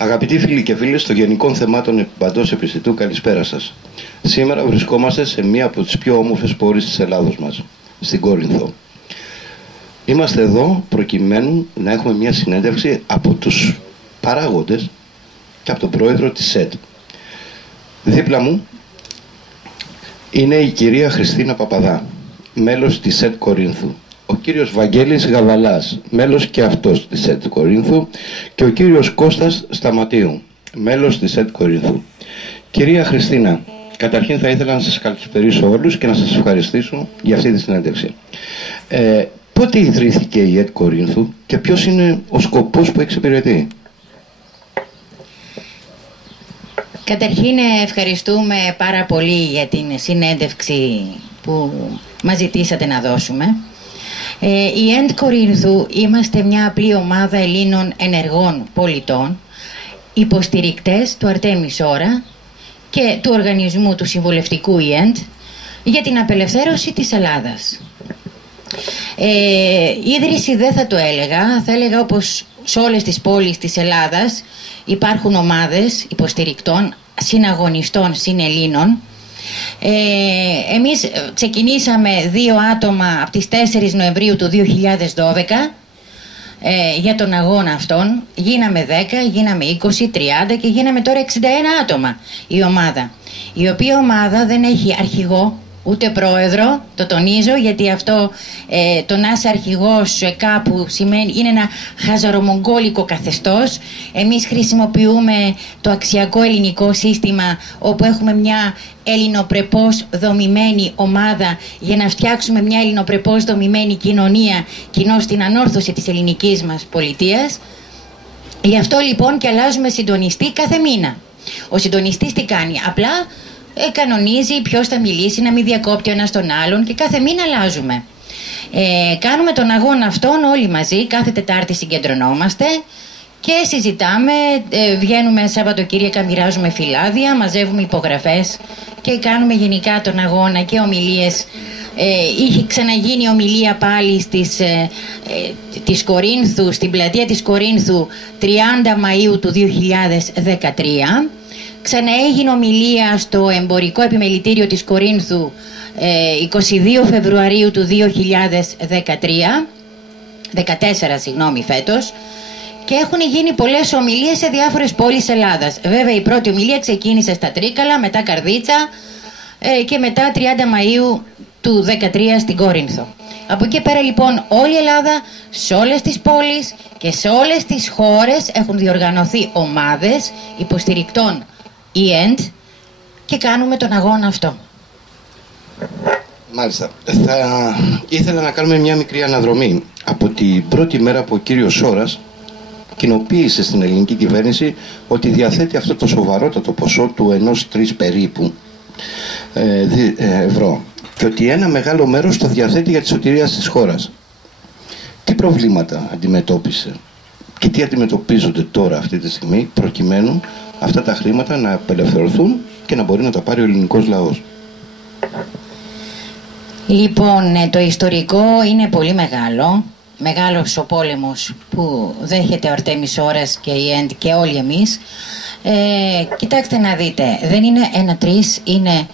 Αγαπητοί φίλοι και φίλες των Γενικών Θεμάτων Παντός Επιστητού, καλησπέρα σας. Σήμερα βρισκόμαστε σε μία από τις πιο όμορφες πόλεις της Ελλάδος μας, στην Κόρινθο. Είμαστε εδώ προκειμένου να έχουμε μία συνέντευξη από τους παράγοντες και από τον πρόεδρο της ΣΕΤ. Δίπλα μου είναι η κυρία Χριστίνα Παπαδά, μέλος της ΣΕΤ Κορίνθου. Ο κύριος Βαγγέλης Γαβαλάς, μέλος και αυτός της ΣΕΤ Κορίνθου, και ο κύριος Κώστας Σταματίου, μέλος της ΣΕΤ Κορίνθου. Κυρία Χριστίνα, καταρχήν θα ήθελα να σας καλησπερίσω όλους και να σας ευχαριστήσω για αυτή τη συνέντευξη. Πότε ιδρύθηκε η ΕΤ Κορίνθου και ποιος είναι ο σκοπός που εξυπηρετεί? Καταρχήν ευχαριστούμε πάρα πολύ για την συνέντευξη που μας ζητήσατε να δώσουμε. Η ΕΤ Κορίνθου είμαστε μια απλή ομάδα Ελλήνων ενεργών πολιτών, υποστηρικτές του Αρτέμις Ώρα και του οργανισμού του συμβουλευτικού ΙΕΝΤ για την απελευθέρωση της Ελλάδας. Ίδρυση δεν θα το έλεγα, θα έλεγα όπως σε όλες τις πόλεις της Ελλάδας υπάρχουν ομάδες υποστηρικτών, συναγωνιστών, συνελλήνων. Εμείς ξεκινήσαμε 2 άτομα από τις 4 Νοεμβρίου του 2012 για τον αγώνα αυτόν. Γίναμε 10, γίναμε 20, 30 και γίναμε τώρα 61 άτομα η ομάδα. Η οποία ομάδα δεν έχει αρχηγό ούτε πρόεδρο, το τονίζω, γιατί αυτό το να είσαι αρχηγός κάπου σημαίνει, είναι ένα χαζαρομογγόλικο καθεστώς. Εμείς χρησιμοποιούμε το αξιακό ελληνικό σύστημα, όπου έχουμε μια ελληνοπρεπώς δομημένη ομάδα για να φτιάξουμε μια ελληνοπρεπώς δομημένη κοινωνία, κοινώς στην ανόρθωση της ελληνικής μας πολιτείας. Γι' αυτό λοιπόν και αλλάζουμε συντονιστή κάθε μήνα. Ο συντονιστής τι κάνει? Απλά κανονίζει ποιος θα μιλήσει, να μην διακόπτει ο ένας τον άλλον, και κάθε μήνα αλλάζουμε. Κάνουμε τον αγώνα αυτόν όλοι μαζί, κάθε Τετάρτη συγκεντρωνόμαστε και συζητάμε, βγαίνουμε Σαββατοκύριακα, μοιράζουμε φυλάδια, μαζεύουμε υπογραφές και κάνουμε γενικά τον αγώνα και ομιλίες. Είχε ξαναγίνει ομιλία πάλι της Κορίνθου, στην πλατεία της Κορίνθου 30 Μαΐου του 2013. Ξαναέγινε ομιλία στο εμπορικό επιμελητήριο της Κορίνθου 22 Φεβρουαρίου του 2014 φέτος, και έχουν γίνει πολλές ομιλίες σε διάφορες πόλεις Ελλάδας. Βέβαια η πρώτη ομιλία ξεκίνησε στα Τρίκαλα, μετά Καρδίτσα και μετά 30 Μαΐου του 2013 στην Κόρινθο. Από εκεί πέρα λοιπόν όλη η Ελλάδα, σε όλες τις πόλεις και σε όλες τις χώρες έχουν διοργανωθεί ομάδες υποστηρικτών ΙΕΝΤ και κάνουμε τον αγώνα αυτό. Μάλιστα. Θα ήθελα να κάνουμε μια μικρή αναδρομή. Από την πρώτη μέρα που ο κύριος Σόρας κοινοποίησε στην ελληνική κυβέρνηση ότι διαθέτει αυτό το σοβαρότατο ποσό του 1,3 περίπου ευρώ, και ότι ένα μεγάλο μέρος το διαθέτει για τη σωτηρία της χώρας. Τι προβλήματα αντιμετώπισε και τι αντιμετωπίζονται τώρα αυτή τη στιγμή προκειμένου αυτά τα χρήματα να απελευθερωθούν και να μπορεί να τα πάρει ο ελληνικός λαός? Λοιπόν, το ιστορικό είναι πολύ μεγάλο. Μεγάλος ο πόλεμος που δέχεται ο Αρτέμις Ώρας και η ΕΝΤ και όλοι εμείς. Κοιτάξτε να δείτε, δεν είναι 1-3, είναι...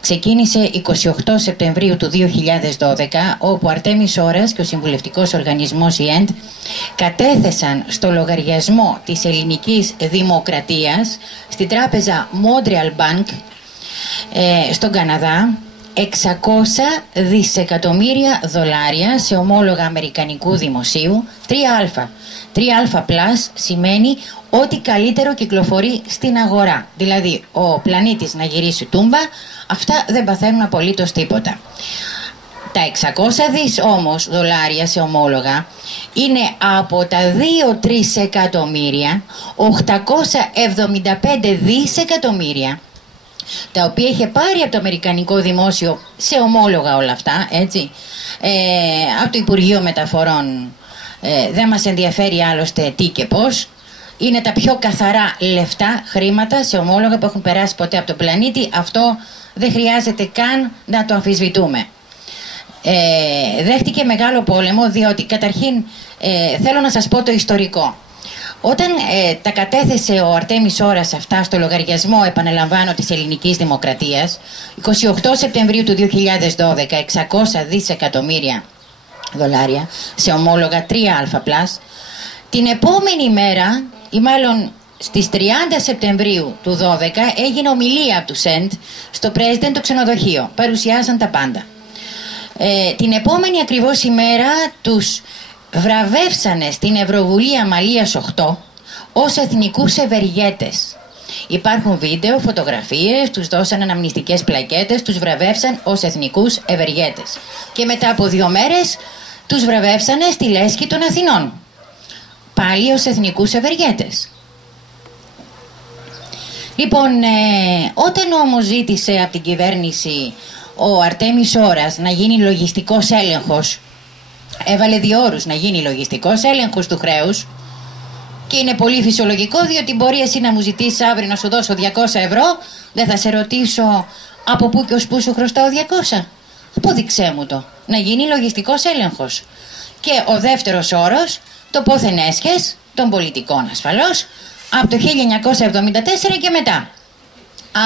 ξεκίνησε 28 Σεπτεμβρίου του 2012, όπου ο Αρτέμις Ώρας και ο συμβουλευτικός οργανισμός ΙΕΝΤ κατέθεσαν στο λογαριασμό της ελληνικής δημοκρατίας στην τράπεζα Montreal Bank στον Καναδά 600 δισεκατομμύρια δολάρια σε ομόλογα αμερικανικού δημοσίου 3α. 3α+ σημαίνει ό,τι καλύτερο κυκλοφορεί στην αγορά. Δηλαδή ο πλανήτης να γυρίσει τούμπα, αυτά δεν παθαίνουν απολύτως τίποτα. Τα 600 δις όμως δολάρια σε ομόλογα είναι από τα 2-3 εκατομμύρια 875 δισεκατομμύρια, τα οποία είχε πάρει από το αμερικανικό δημόσιο σε ομόλογα όλα αυτά, έτσι, από το Υπουργείο Μεταφορών. Δεν μας ενδιαφέρει άλλωστε τι και πώς. Είναι τα πιο καθαρά λεφτά, χρήματα σε ομόλογα που έχουν περάσει ποτέ από τον πλανήτη. Αυτό δεν χρειάζεται καν να το αμφισβητούμε. Δέχτηκε μεγάλο πόλεμο, διότι καταρχήν θέλω να σας πω το ιστορικό. Όταν τα κατέθεσε ο Αρτέμις Ώρας αυτά στο λογαριασμό, επαναλαμβάνω, της Ελληνικής Δημοκρατίας, 28 Σεπτεμβρίου του 2012, 600 δισεκατομμύρια δολάρια σε ομόλογα 3α+, την επόμενη μέρα, ή μάλλον στις 30 Σεπτεμβρίου του 2012, έγινε ομιλία από του ΣΕΝΤ στο President το ξενοδοχείο. Παρουσιάσαν τα πάντα. Την επόμενη ακριβώς ημέρα τους βραβεύσανε στην Ευρωβουλή Αμαλίας 8 ως εθνικούς ευεργέτες. Υπάρχουν βίντεο, φωτογραφίες, τους δώσαν αναμνηστικές πλακέτες, τους βραβεύσαν ως εθνικούς ευεργέτες. Και μετά από 2 μέρες τους βραβεύσανε στη Λέσχη των Αθηνών. Πάλι ως εθνικούς ευεργέτες. Λοιπόν, όταν όμως ζήτησε από την κυβέρνηση ο Αρτέμις Ώρας να γίνει λογιστικός έλεγχος, έβαλε 2 όρους: να γίνει λογιστικός έλεγχος του χρέους, και είναι πολύ φυσιολογικό, διότι μπορεί εσύ να μου ζητήσεις αύριο να σου δώσω 200 ευρώ, δεν θα σε ρωτήσω από πού και ως πού σου χρωστάω 200. Απόδειξέ μου το. Να γίνει λογιστικός έλεγχος. Και ο δεύτερος όρος, το πόθεν έσχες των πολιτικών ασφαλώς, από το 1974 και μετά.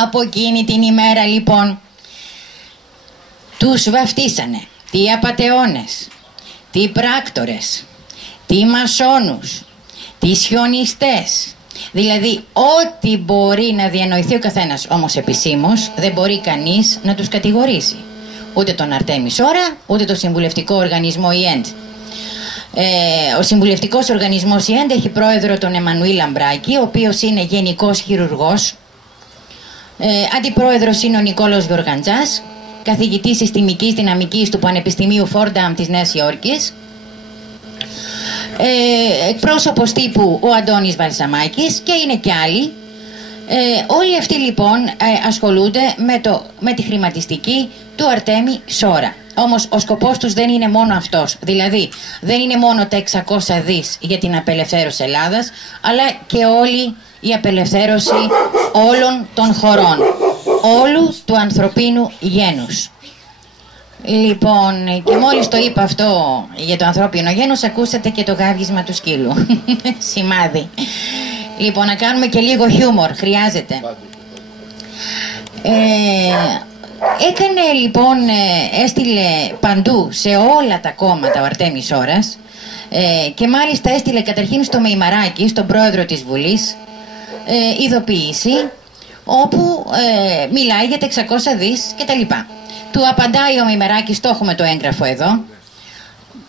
Από εκείνη την ημέρα λοιπόν τους βαφτίσανε τι απατεώνες, τι πράκτορες, τι μασόνους, τι σιωνιστές. Δηλαδή ό,τι μπορεί να διανοηθεί ο καθένας, όμως επισήμως δεν μπορεί κανείς να τους κατηγορήσει. Ούτε τον Αρτέμις Ώρα, ούτε το συμβουλευτικό οργανισμό ΙΕΝΤ. Ο συμβουλευτικός οργανισμός ΙΕΝΤ έχει πρόεδρο τον Εμμανουήλ Λαμπράκη, ο οποίος είναι γενικός χειρουργός. Αντιπρόεδρος είναι ο Νικόλαος Γεωργαντζάς, καθηγητής συστημικής δυναμικής του Πανεπιστημίου Φόρνταμ της Νέας Υόρκης. Εκπρόσωπος τύπου ο Αντώνης Βαλσαμάκης, και είναι και άλλοι. Όλοι αυτοί λοιπόν ασχολούνται με τη χρηματιστική του Αρτέμι Σόρα. Όμως ο σκοπός τους δεν είναι μόνο αυτός. Δηλαδή δεν είναι μόνο τα 600 δις για την απελευθέρωση Ελλάδας, αλλά και όλη η απελευθέρωση όλων των χωρών, όλου του ανθρωπίνου γένους. Λοιπόν, και μόλις το είπα αυτό για το ανθρώπινο γένος, ακούσατε και το γάβγισμα του σκύλου. Σημάδι. Λοιπόν, να κάνουμε και λίγο χιούμορ, χρειάζεται. Έκανε λοιπόν, έστειλε παντού σε όλα τα κόμματα ο Αρτέμις Ώρας, και μάλιστα έστειλε καταρχήν στο Μεϊμαράκη, στον πρόεδρο της Βουλής, ειδοποίηση, όπου μιλάει για τα 600 δις κτλ. Του απαντάει ο Μεϊμαράκης, το έχουμε το έγγραφο εδώ,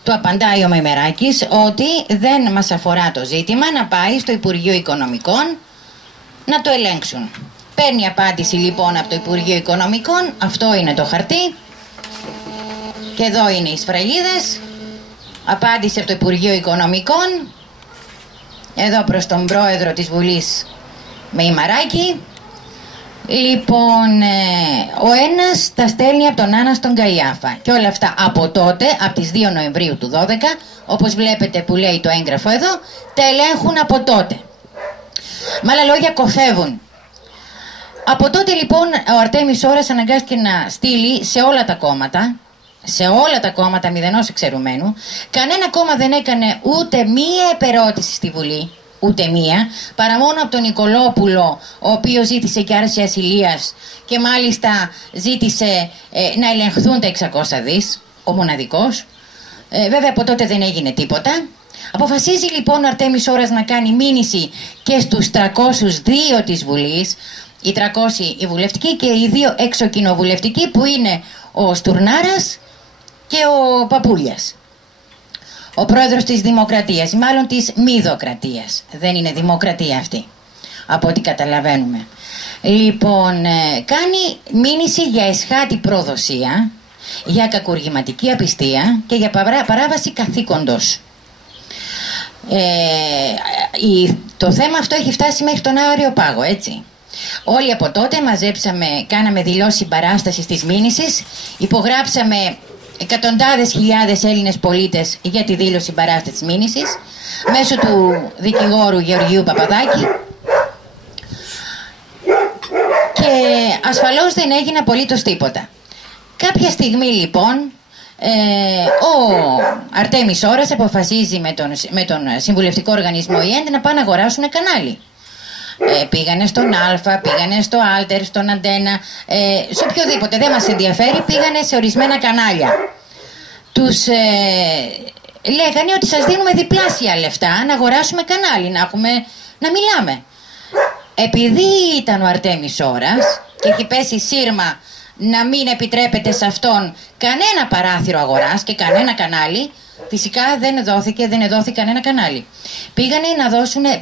του απαντάει ο Μεϊμαράκης ότι δεν μας αφορά το ζήτημα, να πάει στο Υπουργείο Οικονομικών να το ελέγξουν. Παίρνει απάντηση λοιπόν από το Υπουργείο Οικονομικών, αυτό είναι το χαρτί και εδώ είναι οι σφραγίδες. Απάντηση από το Υπουργείο Οικονομικών, εδώ προς τον πρόεδρο της Βουλής Μεϊμαράκη. Λοιπόν, ο ένας τα στέλνει από τον Άννα στον Καϊάφα, και όλα αυτά από τότε, από τις 2 Νοεμβρίου του 12, όπως βλέπετε που λέει το έγγραφο εδώ, τα ελέγχουν από τότε. Με άλλα λόγια, κοφεύουν. Από τότε λοιπόν ο Αρτέμις Ώρας αναγκάστηκε να στείλει σε όλα τα κόμματα μηδενός εξαιρουμένου. Κανένα κόμμα δεν έκανε ούτε μία επερώτηση στη Βουλή, ούτε μία, παρά μόνο από τον Νικολόπουλο, ο οποίος ζήτησε και άρση ασυλίας και μάλιστα ζήτησε να ελεγχθούν τα 600 δις, ο μοναδικός. Βέβαια από τότε δεν έγινε τίποτα. Αποφασίζει λοιπόν ο Αρτέμις Ώρας να κάνει μήνυση και στους 302 της Βουλής, οι 300 οι βουλευτικοί και οι 2 εξοκοινοβουλευτικοί, που είναι ο Στουρνάρας και ο Παπούλιας. Ο πρόεδρος της Δημοκρατίας, μάλλον της Μηδοκρατίας. Δεν είναι δημοκρατία αυτή, από ό,τι καταλαβαίνουμε. Λοιπόν, κάνει μήνυση για εσχάτη προδοσία, για κακουργηματική απιστία και για παράβαση καθήκοντος. Το θέμα αυτό έχει φτάσει μέχρι τον Άριο Πάγο, έτσι. Όλοι από τότε μαζέψαμε, κάναμε δηλώσεις συμπαράστασης της μήνυσης, υπογράψαμε εκατοντάδες χιλιάδες Έλληνες πολίτες για τη δήλωση συμπαράστασης της μήνυσης, μέσω του δικηγόρου Γεωργίου Παπαδάκη, και ασφαλώς δεν έγινε απολύτως τίποτα. Κάποια στιγμή λοιπόν Ο Αρτέμις Ώρας αποφασίζει με τον συμβουλευτικό οργανισμό ΙΕΝΤ να πάνε να αγοράσουν κανάλι. Πήγανε στον Α, πήγανε στο Άλτερ, στον Αντένα, σε οποιοδήποτε, δεν μας ενδιαφέρει, πήγανε σε ορισμένα κανάλια. Τους λέγανε ότι σας δίνουμε διπλάσια λεφτά να αγοράσουμε κανάλι, να μιλάμε. Επειδή ήταν ο Αρτέμις Ώρας και έχει πέσει σύρμα να μην επιτρέπεται σε αυτόν κανένα παράθυρο αγοράς και κανένα κανάλι, φυσικά δεν δόθηκε κανένα κανάλι.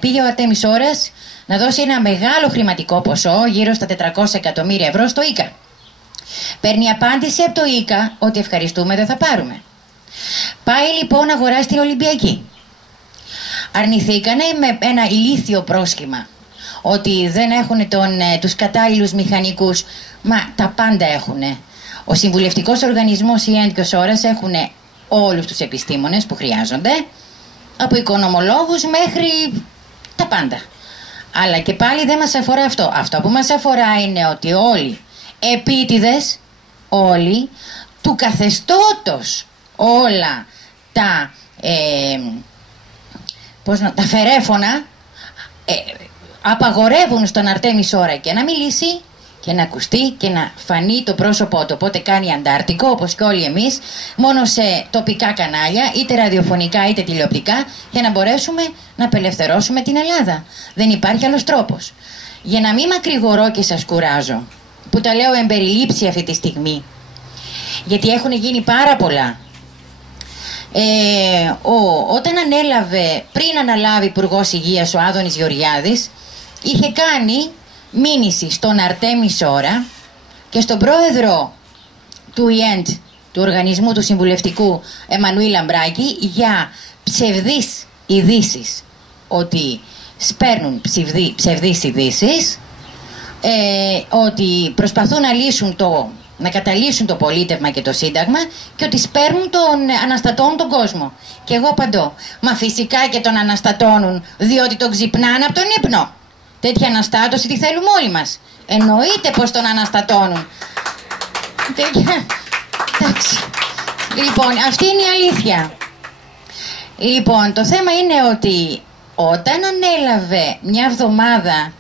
Πήγε ο Αρτέμις Ώρας να δώσει ένα μεγάλο χρηματικό ποσό, γύρω στα 400 εκατομμύρια ευρώ, στο ΙΚΑ. Παίρνει απάντηση από το ΙΚΑ ότι ευχαριστούμε, δεν θα πάρουμε. Πάει λοιπόν να αγοράσει την Ολυμπιακή. Αρνηθήκανε με ένα ηλίθιο πρόσχημα ότι δεν έχουν τους κατάλληλους μηχανικούς. Μα τα πάντα έχουνε. Ο συμβουλευτικός οργανισμός ΙΕΝΤ και ο ΣΟΡΑΣ έχουν όλους τους επιστήμονες που χρειάζονται, από οικονομολόγους μέχρι τα πάντα. Αλλά και πάλι δεν μας αφορά αυτό. Αυτό που μας αφορά είναι ότι όλοι επίτηδες, όλοι του καθεστώτος, όλα τα τα φερέφωνα απαγορεύουν στον Αρτέμις Ώρα και να μιλήσει και να ακουστεί και να φανεί το πρόσωπό του. Οπότε κάνει αντάρτικο, όπως και όλοι εμείς, μόνο σε τοπικά κανάλια, είτε ραδιοφωνικά είτε τηλεοπτικά, για να μπορέσουμε να απελευθερώσουμε την Ελλάδα. Δεν υπάρχει άλλος τρόπος. Για να μην μακρηγορώ και σας κουράζω, που τα λέω εμπεριλήψη αυτή τη στιγμή, γιατί έχουν γίνει πάρα πολλά. Όταν ανέλαβε, πριν αναλάβει Υπουργός Υγείας ο Άδωνης Γεωργιάδης, είχε κάνει μήνυση στον Αρτέμις Ώρα και στον πρόεδρο του ΙΕΝΤ, του οργανισμού του συμβουλευτικού, Εμμανουήλ Λαμπράκη, για ψευδείς ειδήσεις, ότι σπέρνουν ψευδείς ειδήσεις, ότι προσπαθούν να καταλύσουν το πολίτευμα και το σύνταγμα και ότι αναστατώνουν τον κόσμο. Και εγώ απαντώ, μα φυσικά και τον αναστατώνουν, διότι τον ξυπνάνε από τον ύπνο. Τέτοια αναστάτωση τη θέλουμε όλοι μας. Εννοείται πως τον αναστατώνουν. Εντάξει. Λοιπόν, αυτή είναι η αλήθεια. Λοιπόν, το θέμα είναι ότι όταν ανέλαβε μια εβδομάδα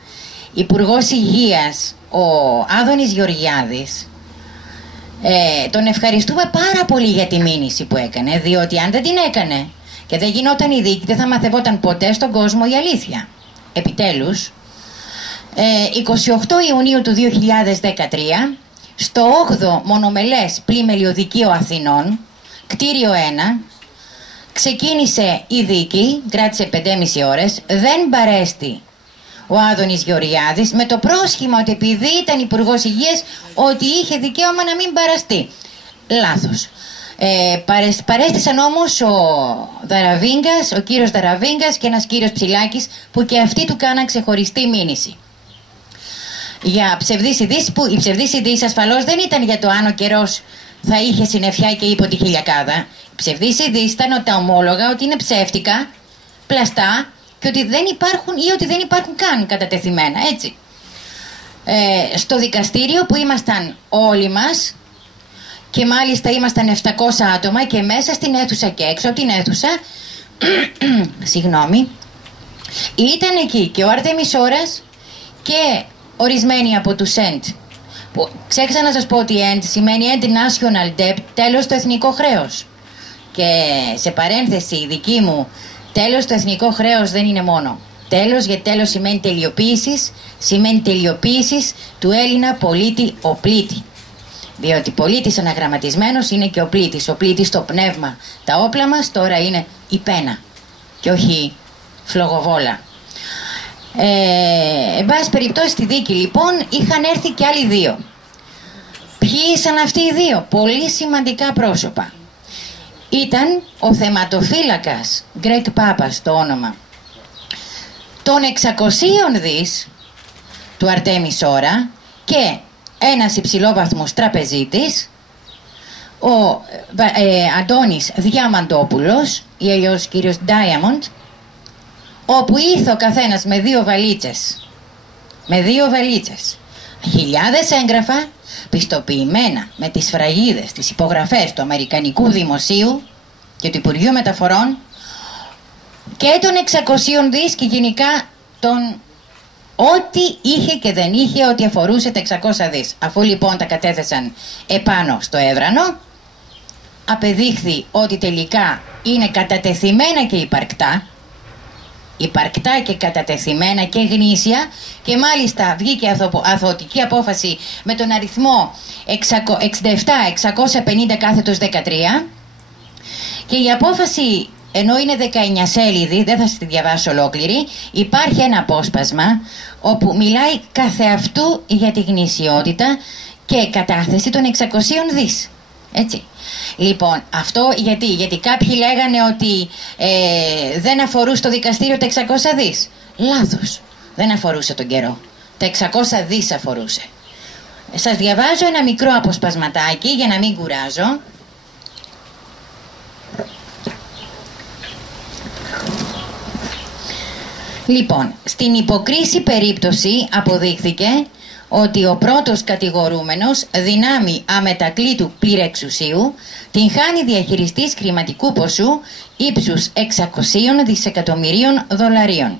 Υπουργός Υγείας ο Άδωνης Γεωργιάδης, τον ευχαριστούμε πάρα πολύ για τη μήνυση που έκανε, διότι αν δεν την έκανε και δεν γινόταν η δίκη, δεν θα μαθευόταν ποτέ στον κόσμο η αλήθεια. Επιτέλους, 28 Ιουνίου του 2013, στο 8ο μονομελές πλημελιωδικείο Αθηνών, κτίριο 1, ξεκίνησε η δίκη, κράτησε 5,5 ώρες, δεν παρέστη ο Άδωνης Γεωργιάδης, με το πρόσχημα ότι επειδή ήταν Υπουργός Υγείας ότι είχε δικαίωμα να μην παραστεί. Λάθος. Παρέστησαν όμως ο κύριος Δαραβίγκας και ένας κύριος Ψηλάκης, που και αυτοί του κάναν ξεχωριστή μήνυση για ψευδείς ειδήσεις, που οι ψευδείς ειδήσεις ασφαλώς δεν ήταν για το αν ο καιρός θα είχε συννεφιά και είπε τη χιλιακάδα. Οι ψευδείς ειδήσεις ήταν τα ομόλογα ότι είναι ψεύτικα, πλαστά, και ότι δεν υπάρχουν ή ότι δεν υπάρχουν καν κατατεθειμένα, έτσι. Στο δικαστήριο που ήμασταν όλοι μας, και μάλιστα ήμασταν 700 άτομα και μέσα στην αίθουσα και έξω από την αίθουσα, συγγνώμη, ήταν εκεί και ο Αρτέμις Ώρας και ορισμένοι από τους ΕΝΤ. Ξέχασα να σας πω ότι ΕΝΤ σημαίνει End National Debt, τέλος στο εθνικό χρέος. Και σε παρένθεση η δική μου, τέλος στο εθνικό χρέος δεν είναι μόνο τέλος, γιατί τέλος σημαίνει τελειοποίησης του Έλληνα πολίτη ο πλήτη. Διότι πολίτης αναγραμματισμένος είναι και ο πλήτης. Ο πλήτης το πνεύμα. Τα όπλα μας τώρα είναι η πένα και όχι φλογοβόλα. Εν πάση περιπτώσει, στη δίκη λοιπόν είχαν έρθει και άλλοι δύο. Ποιοι ήσαν αυτοί οι δύο? Πολύ σημαντικά πρόσωπα. Ήταν ο θεματοφύλακας Γκρέγκ Πάπας, το όνομα, των 600 δις του Αρτέμις Ώρα, και ένας υψηλόβαθμος τραπεζίτης, ο Αντώνης Διαμαντόπουλος ή αλλιώς κύριος Diamond, όπου ήρθε ο καθένας με δύο βαλίτσες, χιλιάδες έγγραφα, πιστοποιημένα με τις σφραγίδες, τις υπογραφές του Αμερικανικού Δημοσίου και του Υπουργείου Μεταφορών και των 600 δις και γενικά των ό,τι είχε και δεν είχε, ό,τι αφορούσε τα 600 δις. Αφού λοιπόν τα κατέθεσαν επάνω στο έδρανο, απεδείχθη ότι τελικά είναι κατατεθειμένα και υπαρκτά και κατατεθειμένα και γνήσια, και μάλιστα βγήκε αθωωτική απόφαση με τον αριθμό 67-650/13, και η απόφαση, ενώ είναι 19 σέλιδη, δεν θα σας τη διαβάσω ολόκληρη, υπάρχει ένα απόσπασμα όπου μιλάει καθεαυτού για τη γνησιότητα και κατάθεση των 600 δις. Έτσι. Λοιπόν, αυτό γιατί κάποιοι λέγανε ότι δεν αφορούσε το δικαστήριο τα 600 δις. Λάθος. Δεν αφορούσε τον καιρό. Τα 600 δις αφορούσε. Σας διαβάζω ένα μικρό αποσπασματάκι για να μην κουράζω. Λοιπόν, στην υποκρίση περίπτωση αποδείχθηκε ότι ο πρώτος κατηγορούμενος, δυνάμει αμετακλήτου πληρεξουσίου, την χάνει διαχειριστής χρηματικού ποσού ύψους 600 δισεκατομμυρίων δολαρίων.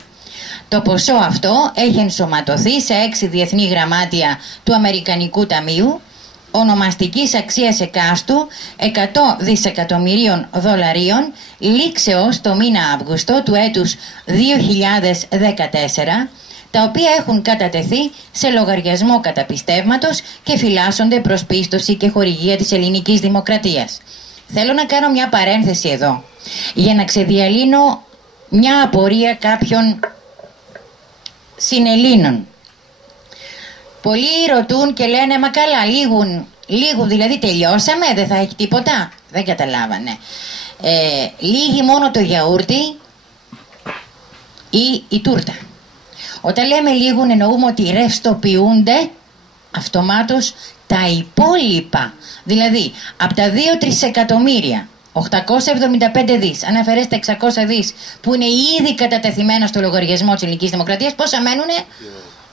Το ποσό αυτό έχει ενσωματωθεί σε 6 διεθνή γραμμάτια του Αμερικανικού Ταμείου, ονομαστικής αξίας εκάστου 100 δισεκατομμυρίων δολαρίων, λήξεως το μήνα Αύγουστο του έτους 2014, τα οποία έχουν κατατεθεί σε λογαριασμό καταπιστεύματος και φυλάσσονται προς πίστοση και χορηγία της ελληνικής δημοκρατίας. Θέλω να κάνω μια παρένθεση εδώ, για να ξεδιαλύνω μια απορία κάποιων συνελλήνων. Πολλοί ρωτούν και λένε, μα καλά, λίγουν δηλαδή τελειώσαμε, δεν θα έχει τίποτα. Δεν καταλάβανε. Λίγη μόνο το γιαούρτι ή η τούρτα. Όταν λέμε λίγουν, εννοούμε ότι ρευστοποιούνται αυτομάτως τα υπόλοιπα. Δηλαδή, από τα 2 τρισεκατομμύρια, 875 δις, αν αφαιρέσετε 600 δις που είναι ήδη κατατεθειμένα στο λογαριασμό της ελληνικής δημοκρατίας, πόσα μένουνε?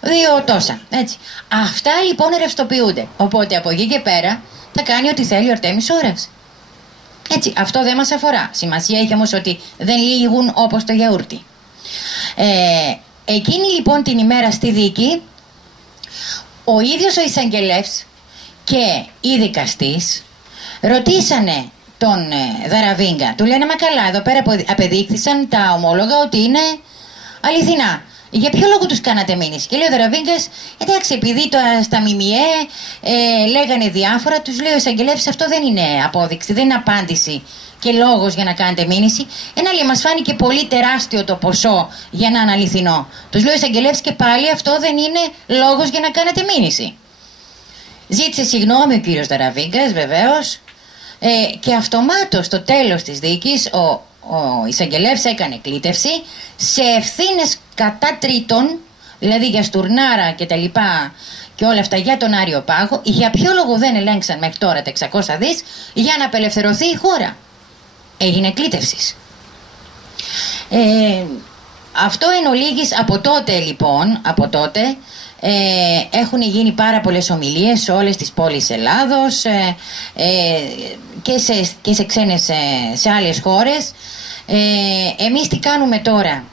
2 τόσα. Έτσι. Αυτά λοιπόν ρευστοποιούνται. Οπότε από εκεί και πέρα θα κάνει ό,τι θέλει ο Αρτέμις Ώρας. Έτσι, αυτό δεν μας αφορά. Σημασία έχει όμως ότι δεν λύγουν όπως το γιαούρτι. Εκείνη λοιπόν την ημέρα στη δίκη, ο ίδιος ο εισαγγελεύς και η δικαστής ρωτήσανε τον Δαραβίγκα. Του λένε, μα καλά, εδώ πέρα απεδείχθησαν τα ομόλογα ότι είναι αληθινά. Για ποιο λόγο τους κάνατε μήνυση? Και λέει ο Δαραβίγκας, εντάξει, επειδή στα ΜΜΕ λέγανε διάφορα, τους λέει ο εισαγγελεύς, αυτό δεν είναι απόδειξη, δεν είναι απάντηση και λόγος για να κάνετε μήνυση. Λέει, μας φάνηκε πολύ τεράστιο το ποσό για να είναι αληθινό. Τους λέει ο εισαγγελεύς, και πάλι αυτό δεν είναι λόγος για να κάνετε μήνυση. Ζήτησε συγγνώμη ο κύριος Δαραβίγκας, βεβαίως, και αυτομάτως στο τέλος της δίκης ο εισαγγελεύς έκανε κλήτευση σε ευθύνες κατά τρίτων, δηλαδή για στουρνάρα και τα λοιπά και όλα αυτά για τον Άριο Πάγο. Για ποιο λόγο δεν ελέγξαν μέχρι τώρα τα 600 δις? Για να απελευθερωθεί η χώρα. Έγινε κλήτευσης. Αυτό εν ολίγης. Από τότε λοιπόν, έχουν γίνει πάρα πολλές ομιλίες σε όλες τις πόλεις Ελλάδος και σε ξένες, σε άλλες χώρες. Εμείς τι κάνουμε τώρα?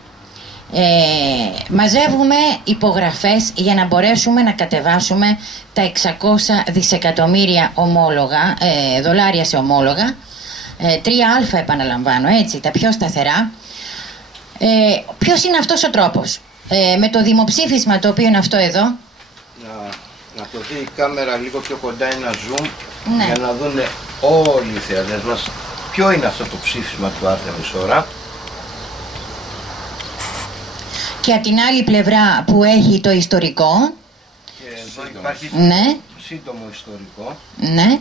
Μαζεύουμε υπογραφές για να μπορέσουμε να κατεβάσουμε τα 600 δισεκατομμύρια ομόλογα, δολάρια σε ομόλογα, 3α επαναλαμβάνω, έτσι, τα πιο σταθερά. Ποιος είναι αυτός ο τρόπος? Με το δημοψήφισμα το οποίο είναι αυτό εδώ. Να το δει η κάμερα λίγο πιο κοντά, ένα zoom, ναι, για να δουν όλοι οι θεατές μας ποιο είναι αυτό το ψήφισμα του Артемис Ώρα. Και από την άλλη πλευρά που έχει το ιστορικό. Και εδώ υπάρχει σύντομο ιστορικό. Ναι.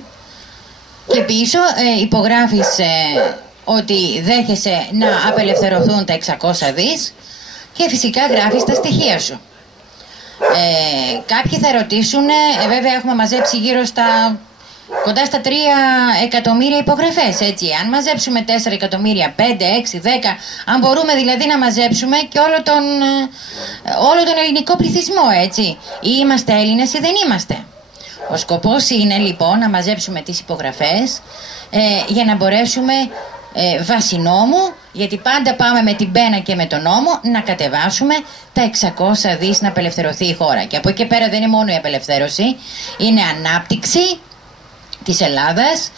Και πίσω υπογράφεις ότι δέχεσαι να απελευθερωθούν τα 600 δις και φυσικά γράφεις τα στοιχεία σου. Κάποιοι θα ρωτήσουν, βέβαια έχουμε μαζέψει γύρω στα κοντά στα 3 εκατομμύρια υπογραφές, έτσι. Αν μαζέψουμε 4 εκατομμύρια, 5, 6, 10, αν μπορούμε δηλαδή να μαζέψουμε και όλο τον ελληνικό πληθυσμό, έτσι. Ή είμαστε Έλληνες ή δεν είμαστε. Ο σκοπός είναι λοιπόν να μαζέψουμε τις υπογραφές για να μπορέσουμε βάσει νόμου, γιατί πάντα πάμε με την πένα και με τον νόμο, να κατεβάσουμε τα 600 δις να απελευθερωθεί η χώρα. Και από εκεί πέρα δεν είναι μόνο η απελευθέρωση, είναι ανάπτυξη της Ελλάδας.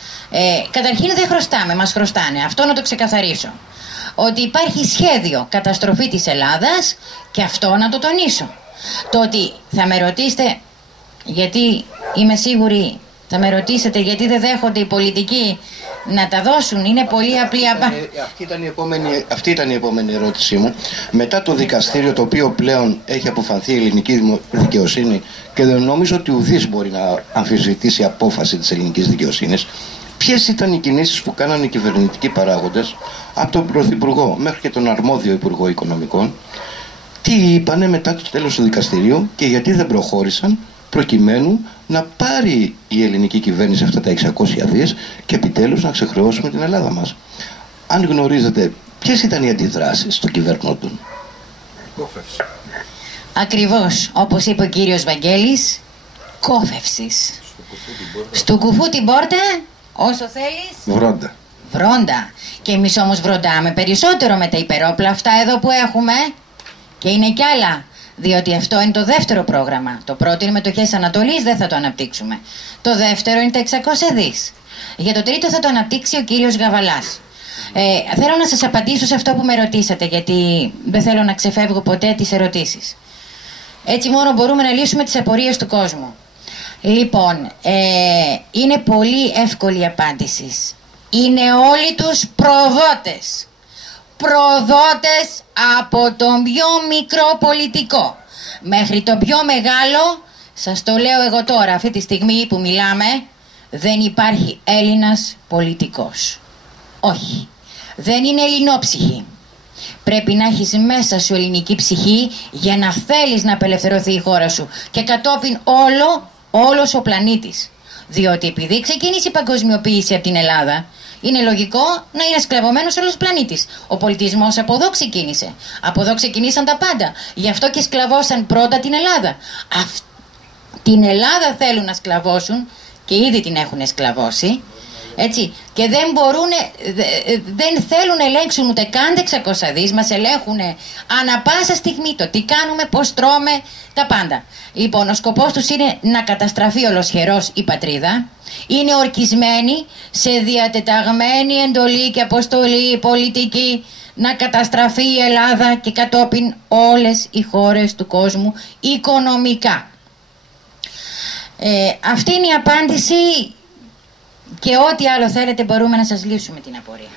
Καταρχήν δεν χρωστάμε, μας χρωστάνε. Αυτό να το ξεκαθαρίσω. Ότι υπάρχει σχέδιο καταστροφή της Ελλάδας, και αυτό να το τονίσω. Το ότι θα με ρωτήσετε, γιατί είμαι σίγουρη θα με ρωτήσετε γιατί δεν δέχονται οι πολιτικοί να τα δώσουν, είναι πολύ απλή απάντηση. Αυτή ήταν η επόμενη ερώτησή μου. Μετά το δικαστήριο, το οποίο πλέον έχει αποφανθεί η ελληνική δικαιοσύνη και δεν νομίζω ότι ουδής μπορεί να αμφισβητήσει απόφαση της ελληνικής δικαιοσύνης, ποιες ήταν οι κινήσεις που κάνανε οι κυβερνητικοί παράγοντες, από τον Πρωθυπουργό μέχρι και τον αρμόδιο Υπουργό Οικονομικών, τι είπανε μετά το τέλος του δικαστηρίου και γιατί δεν προχώρησαν προκειμένου να πάρει η ελληνική κυβέρνηση αυτά τα 600 δις και επιτέλους να ξεχρεώσουμε την Ελλάδα μας. Αν γνωρίζετε, ποιες ήταν οι αντιδράσεις των κυβερνώντων? Κόφευση. Ακριβώς, όπως είπε ο κύριος Βαγγέλης, κόφευσης. Στου κουφού την πόρτα, όσο θέλεις. Βρόντα. Βρόντα. Και εμείς όμως βροντάμε περισσότερο με τα υπερόπλα αυτά εδώ που έχουμε. Και είναι κι άλλα. Διότι αυτό είναι το δεύτερο πρόγραμμα. Το πρώτο είναι μετοχές Ανατολής, δεν θα το αναπτύξουμε. Το δεύτερο είναι τα 600 δις. Για το τρίτο θα το αναπτύξει ο κύριος Γαβαλάς. Θέλω να σας απαντήσω σε αυτό που με ρωτήσατε, γιατί δεν θέλω να ξεφεύγω ποτέ τις ερωτήσεις. Έτσι μόνο μπορούμε να λύσουμε τις απορίες του κόσμου. Λοιπόν, είναι πολύ εύκολη η απάντηση. Είναι όλοι τους προδότες. Προδότες από τον πιο μικρό πολιτικό μέχρι το πιο μεγάλο. Σας το λέω εγώ τώρα, αυτή τη στιγμή που μιλάμε, δεν υπάρχει Έλληνας πολιτικός. Όχι, δεν είναι ελληνόψυχη. Πρέπει να έχεις μέσα σου ελληνική ψυχή για να θέλεις να απελευθερωθεί η χώρα σου και κατόπιν όλος ο πλανήτης. Διότι επειδή ξεκίνησε η παγκοσμιοποίηση από την Ελλάδα, είναι λογικό να είναι σκλαβωμένος όλος ο πλανήτης. Ο πολιτισμός από εδώ ξεκίνησε. Από εδώ ξεκινήσαν τα πάντα. Γι' αυτό και σκλαβώσαν πρώτα την Ελλάδα. Την Ελλάδα θέλουν να σκλαβώσουν και ήδη την έχουν σκλαβώσει. Έτσι. Και δεν θέλουν να ελέγξουν ούτε καν 600 δις. Μας ελέγχουν ανα πάσα στιγμή το τι κάνουμε, πώς τρώμε, τα πάντα. Λοιπόν, ο σκοπός τους είναι να καταστραφεί ολοσχερός η πατρίδα. Είναι ορκισμένοι σε διατεταγμένη εντολή και αποστολή πολιτική να καταστραφεί η Ελλάδα και κατόπιν όλες οι χώρες του κόσμου οικονομικά. Αυτή είναι η απάντηση. Και ό,τι άλλο θέλετε μπορούμε να σας λύσουμε την απορία.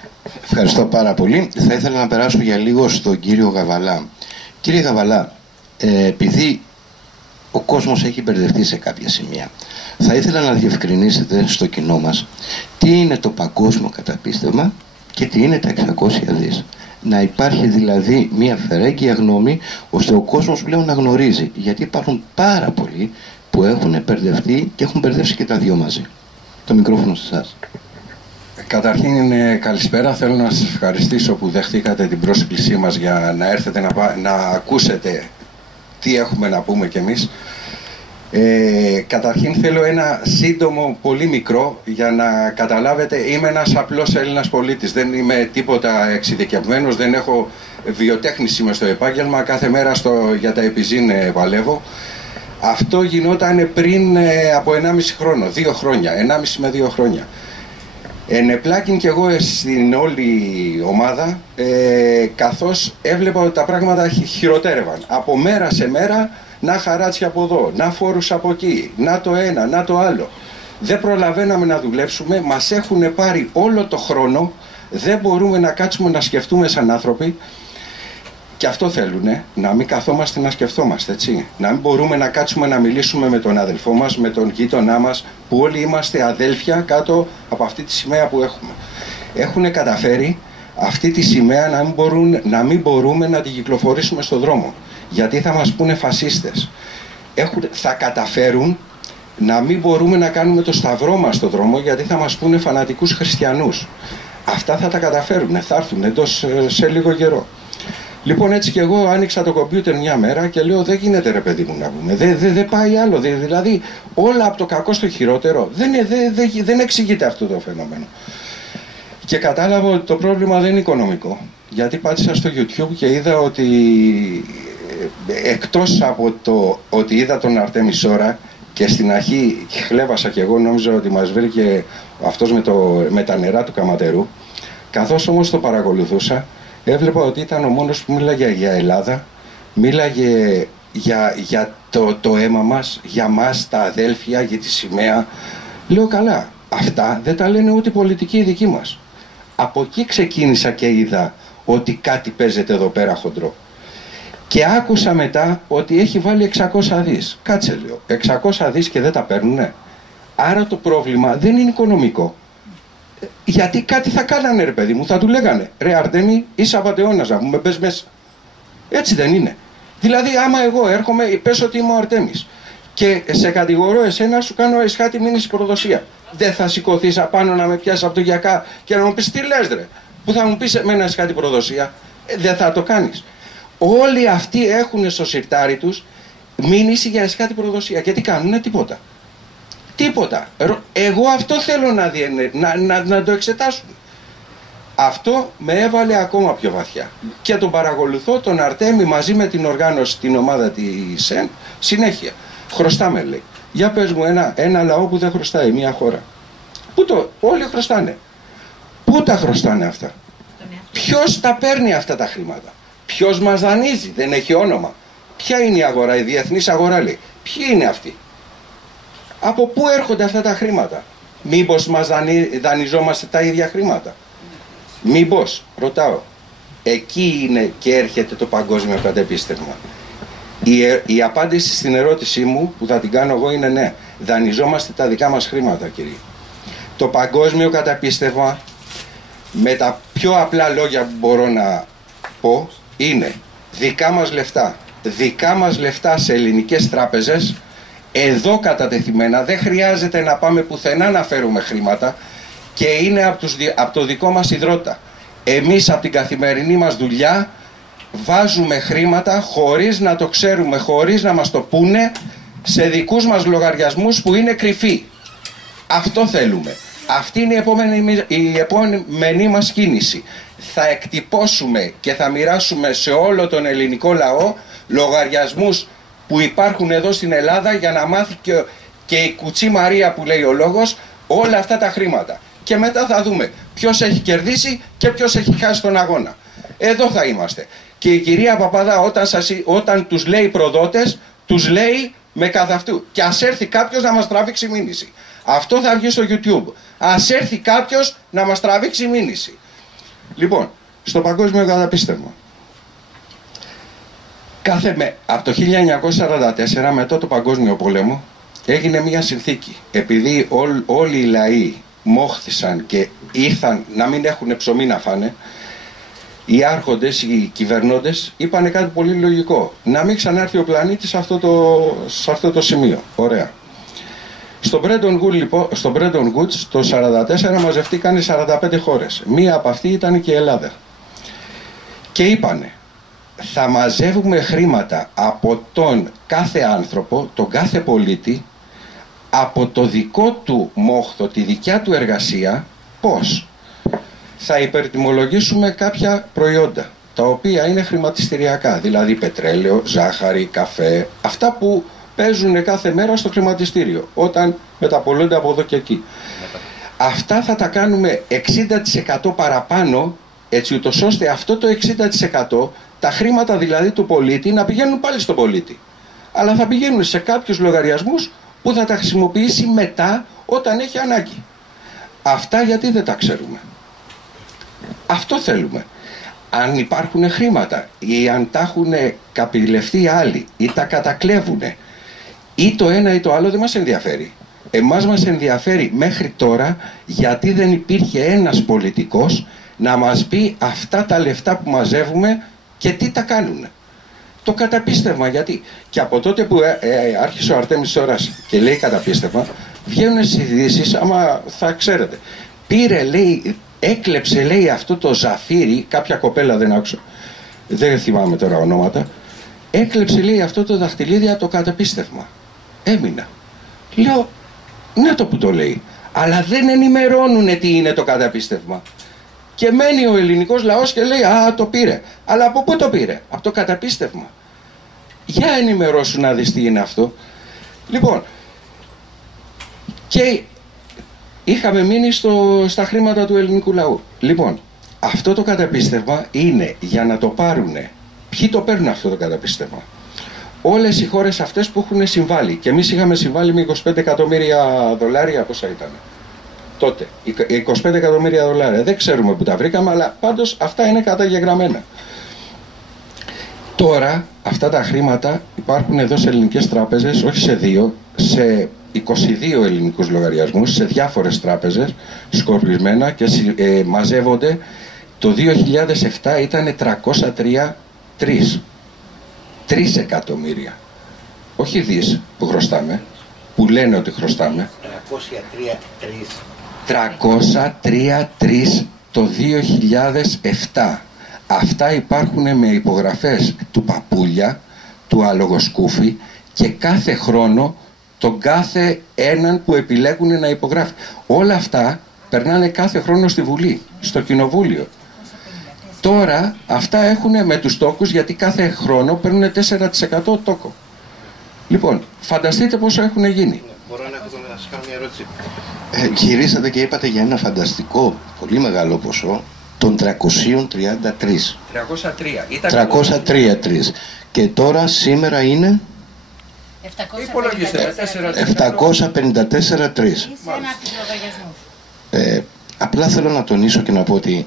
Ευχαριστώ πάρα πολύ. Θα ήθελα να περάσω για λίγο στον κύριο Γαβαλά. Κύριε Γαβαλά, επειδή ο κόσμος έχει μπερδευτεί σε κάποια σημεία, θα ήθελα να διευκρινίσετε στο κοινό μας τι είναι το παγκόσμιο καταπίστευμα και τι είναι τα 600 δις. Να υπάρχει δηλαδή μια φερέγγια γνώμη ώστε ο κόσμος πλέον να γνωρίζει, γιατί υπάρχουν πάρα πολλοί που έχουν μπερδευτεί και έχουν μπερδεύσει και τα δύο μαζί. Το μικρόφωνο σε εσάς. Καταρχήν καλησπέρα. Θέλω να σας ευχαριστήσω που δεχτήκατε την πρόσκλησή μας για να έρθετε να ακούσετε τι έχουμε να πούμε κι εμείς. Καταρχήν θέλω ένα σύντομο, πολύ μικρό, για να καταλάβετε. Είμαι ένας απλός Έλληνας πολίτης. Δεν είμαι τίποτα εξειδικευμένος, δεν έχω βιοτέχνηση μες στο επάγγελμα. Κάθε μέρα για τα επιζήν παλεύω. Αυτό γινόταν πριν από 1,5 χρόνο, 2 χρόνια, 1,5 με 2 χρόνια. Ενεπλάκην και εγώ στην όλη ομάδα, καθώς έβλεπα ότι τα πράγματα χειροτέρευαν. Από μέρα σε μέρα, να χαράτσια από εδώ, να φόρους από εκεί, να το ένα, να το άλλο. Δεν προλαβαίναμε να δουλέψουμε, μας έχουν πάρει όλο το χρόνο, δεν μπορούμε να κάτσουμε να σκεφτούμε σαν άνθρωποι. Και αυτό θέλουνε, να μην καθόμαστε να σκεφτόμαστε, έτσι. Να μην μπορούμε να κάτσουμε να μιλήσουμε με τον αδελφό μας, με τον γείτονά μας, που όλοι είμαστε αδέλφια κάτω από αυτή τη σημαία που έχουμε. Έχουν καταφέρει αυτή τη σημαία να μην μπορούμε να την κυκλοφορήσουμε στον δρόμο. Γιατί θα μας πούνε φασίστες. Θα καταφέρουν να μην μπορούμε να κάνουμε το σταυρό μας στον δρόμο, γιατί θα μας πούνε φανατικούς χριστιανούς. Αυτά θα τα καταφέρουν, θα έρθουν εντός σε λίγο καιρό. Λοιπόν, έτσι και εγώ άνοιξα το κομπιούτερ μια μέρα και λέω: δεν γίνεται, ρε παιδί μου, να πούμε. Δεν πάει άλλο. Δηλαδή, όλα από το κακό στο χειρότερο. Δεν εξηγείται αυτό το φαινόμενο. Και κατάλαβα ότι το πρόβλημα δεν είναι οικονομικό. Γιατί πάτησα στο YouTube και είδα ότι εκτός από το ότι είδα τον Αρτέμι Σόρα και στην αρχή χλέβασα και εγώ, νόμιζα ότι μας βρήκε αυτός με τα νερά του Καματερού. Καθώς όμως το παρακολουθούσα, έβλεπα ότι ήταν ο μόνος που μίλαγε για Ελλάδα, μίλαγε για το αίμα μας, για μας τα αδέλφια, για τη σημαία. Λέω: καλά, αυτά δεν τα λένε ούτε οι πολιτικοί οι δικοί μας. Από εκεί ξεκίνησα και είδα ότι κάτι παίζεται εδώ πέρα χοντρό. Και άκουσα μετά ότι έχει βάλει 600 δις. Κάτσε, λέω, 600 δις και δεν τα παίρνουνε. Άρα το πρόβλημα δεν είναι οικονομικό. Γιατί κάτι θα κάνανε, ρε παιδί μου, θα του λέγανε: ρε Αρτέμι, είσαι απατεώνας, να πούμε, μπες μέσα. Έτσι δεν είναι? Δηλαδή, άμα εγώ έρχομαι, πες ότι είμαι ο Αρτέμις και σε κατηγορώ εσένα, σου κάνω εσχάτη μήνυση προδοσία. Δεν θα σηκωθείς απάνω να με πιάσεις από το γιακά και να μου πεις: τι λες, ρε? Που θα μου πεις εμένα εσχάτη προδοσία? Δεν θα το κάνεις. Όλοι αυτοί έχουν στο σιρτάρι τους μήνυση για εσχάτη προδοσία. Και τι κάνουνε? Τίποτα. Τίποτα. Εγώ αυτό θέλω να το εξετάσουν. Αυτό με έβαλε ακόμα πιο βαθιά. Και τον παρακολουθώ τον Αρτέμι μαζί με την οργάνωση, την ομάδα της ΣΕΝ, συνέχεια. Χρωστάμε, λέει. Για πες μου ένα λαό που δεν χρωστάει, μια χώρα. Όλοι χρωστάνε. Πού τα χρωστάνε αυτά? Ποιος τα παίρνει αυτά τα χρήματα? Ποιος μας δανείζει? Δεν έχει όνομα. Ποια είναι η αγορά? Η διεθνής αγορά, λέει. Ποιοι είναι αυτοί? Από πού έρχονται αυτά τα χρήματα? Μήπως μας δανειζόμαστε τα ίδια χρήματα? Μήπως, ρωτάω. Εκεί είναι και έρχεται το παγκόσμιο κατεπίστευμα. Η απάντηση στην ερώτησή μου που θα την κάνω εγώ είναι ναι. Δανειζόμαστε τα δικά μας χρήματα, κύριε. Το παγκόσμιο καταπίστευμα, με τα πιο απλά λόγια που μπορώ να πω, είναι δικά μας λεφτά. Δικά μας λεφτά σε ελληνικές τράπεζες, εδώ κατατεθειμένα, δεν χρειάζεται να πάμε πουθενά να φέρουμε χρήματα και είναι από το δικό μας ιδρώτα. Εμείς από την καθημερινή μας δουλειά βάζουμε χρήματα χωρίς να το ξέρουμε, χωρίς να μας το πούνε, σε δικούς μας λογαριασμούς που είναι κρυφοί. Αυτό θέλουμε. Αυτή είναι η επόμενη μας κίνηση. Θα εκτυπώσουμε και θα μοιράσουμε σε όλο τον ελληνικό λαό λογαριασμούς που υπάρχουν εδώ στην Ελλάδα για να μάθει και η κουτσή Μαρία που λέει ο λόγος όλα αυτά τα χρήματα. Και μετά θα δούμε ποιος έχει κερδίσει και ποιος έχει χάσει τον αγώνα. Εδώ θα είμαστε. Και η κυρία Παπαδά όταν τους λέει προδότες, τους λέει με καθ' αυτού. Και ας έρθει κάποιος να μας τραβήξει μήνυση. Αυτό θα βγει στο YouTube. Ας έρθει κάποιος να μας τραβήξει μήνυση. Λοιπόν, στο παγκόσμιο καταπίστευμα. Από το 1944 μετά το Παγκόσμιο Πόλεμο έγινε μια συνθήκη. Επειδή όλοι οι λαοί μόχθησαν και ήρθαν να μην έχουν ψωμί να φάνε, οι άρχοντες, οι κυβερνώντες είπανε κάτι πολύ λογικό. Να μην ξανάρθει ο πλανήτης σε αυτό το σημείο. Ωραία. Στο Bretton Woods το 1944 μαζευτήκαν 45 χώρες. Μία από αυτή ήταν και η Ελλάδα. Και είπανε: θα μαζεύουμε χρήματα από τον κάθε άνθρωπο, τον κάθε πολίτη, από το δικό του μόχθο, τη δικιά του εργασία. Πώς? Θα υπερτιμολογήσουμε κάποια προϊόντα, τα οποία είναι χρηματιστηριακά, δηλαδή πετρέλαιο, ζάχαρη, καφέ, αυτά που παίζουν κάθε μέρα στο χρηματιστήριο, όταν μεταπολούνται από εδώ και εκεί. Αυτά θα τα κάνουμε 60% παραπάνω, έτσι ούτως ώστε αυτό το 60%, τα χρήματα δηλαδή του πολίτη, να πηγαίνουν πάλι στον πολίτη. Αλλά θα πηγαίνουν σε κάποιους λογαριασμούς που θα τα χρησιμοποιήσει μετά όταν έχει ανάγκη. Αυτά γιατί δεν τα ξέρουμε. Αυτό θέλουμε. Αν υπάρχουν χρήματα ή αν τα έχουν καπηλευτεί άλλοι ή τα κατακλέβουν ή το ένα ή το άλλο, δεν μας ενδιαφέρει. Εμάς μας ενδιαφέρει μέχρι τώρα γιατί δεν υπήρχε ένας πολιτικός να μας πει αυτά τα λεφτά που μαζεύουμε και τι τα κάνουν. Το καταπίστευμα, γιατί και από τότε που άρχισε ο Αρτέμις Σόρας και λέει καταπίστευμα, βγαίνουν στις ειδήσεις, άμα θα ξέρετε. Πήρε, λέει, έκλεψε, λέει, αυτό το Ζαφύρι, κάποια κοπέλα δεν άκουσα, δεν θυμάμαι τώρα ονόματα, έκλεψε, λέει, αυτό το δαχτυλίδι από το καταπίστευμα. Έμεινα. Λέω, ναι, το που το λέει. Αλλά δεν ενημερώνουν τι είναι το καταπίστευμα. Και μένει ο ελληνικός λαός και λέει, α, το πήρε. Αλλά από πού το πήρε? Από το καταπίστευμα. Για ενημερώσου να δεις τι είναι αυτό. Λοιπόν, και είχαμε μείνει στα χρήματα του ελληνικού λαού. Λοιπόν, αυτό το καταπίστευμα είναι για να το πάρουνε. Ποιοι το παίρνουν αυτό το καταπίστευμα? Όλες οι χώρες αυτές που έχουν συμβάλει. Και εμείς είχαμε συμβάλει με 25 εκατομμύρια δολάρια, πόσα ήταν τότε? 25 εκατομμύρια δολάρια. Δεν ξέρουμε που τα βρήκαμε, αλλά πάντως αυτά είναι καταγεγραμμένα. Τώρα αυτά τα χρήματα υπάρχουν εδώ σε ελληνικές τράπεζες, όχι σε 2, σε 22 ελληνικούς λογαριασμούς, σε διάφορες τράπεζες, σκορπισμένα, και μαζεύονται. Το 2007 ήταν 3 εκατομμύρια. Όχι δις που χρωστάμε, που λένε ότι χρωστάμε. 303 το 2007. Αυτά υπάρχουν με υπογραφές του Παπούλια, του Αλογοσκούφη, και κάθε χρόνο τον κάθε έναν που επιλέγουν να υπογράφει. Όλα αυτά περνάνε κάθε χρόνο στη Βουλή, στο Κοινοβούλιο. Τώρα αυτά έχουν με τους τόκους, γιατί κάθε χρόνο παίρνουν 4% τόκο. Λοιπόν, φανταστείτε πόσο έχουν γίνει. Μπορώ να σας κάνω μια ερώτηση? Γυρίσατε και είπατε για ένα φανταστικό, πολύ μεγάλο ποσό, των 333. 303. Και τώρα σήμερα είναι 754,3. Απλά θέλω να τονίσω και να πω ότι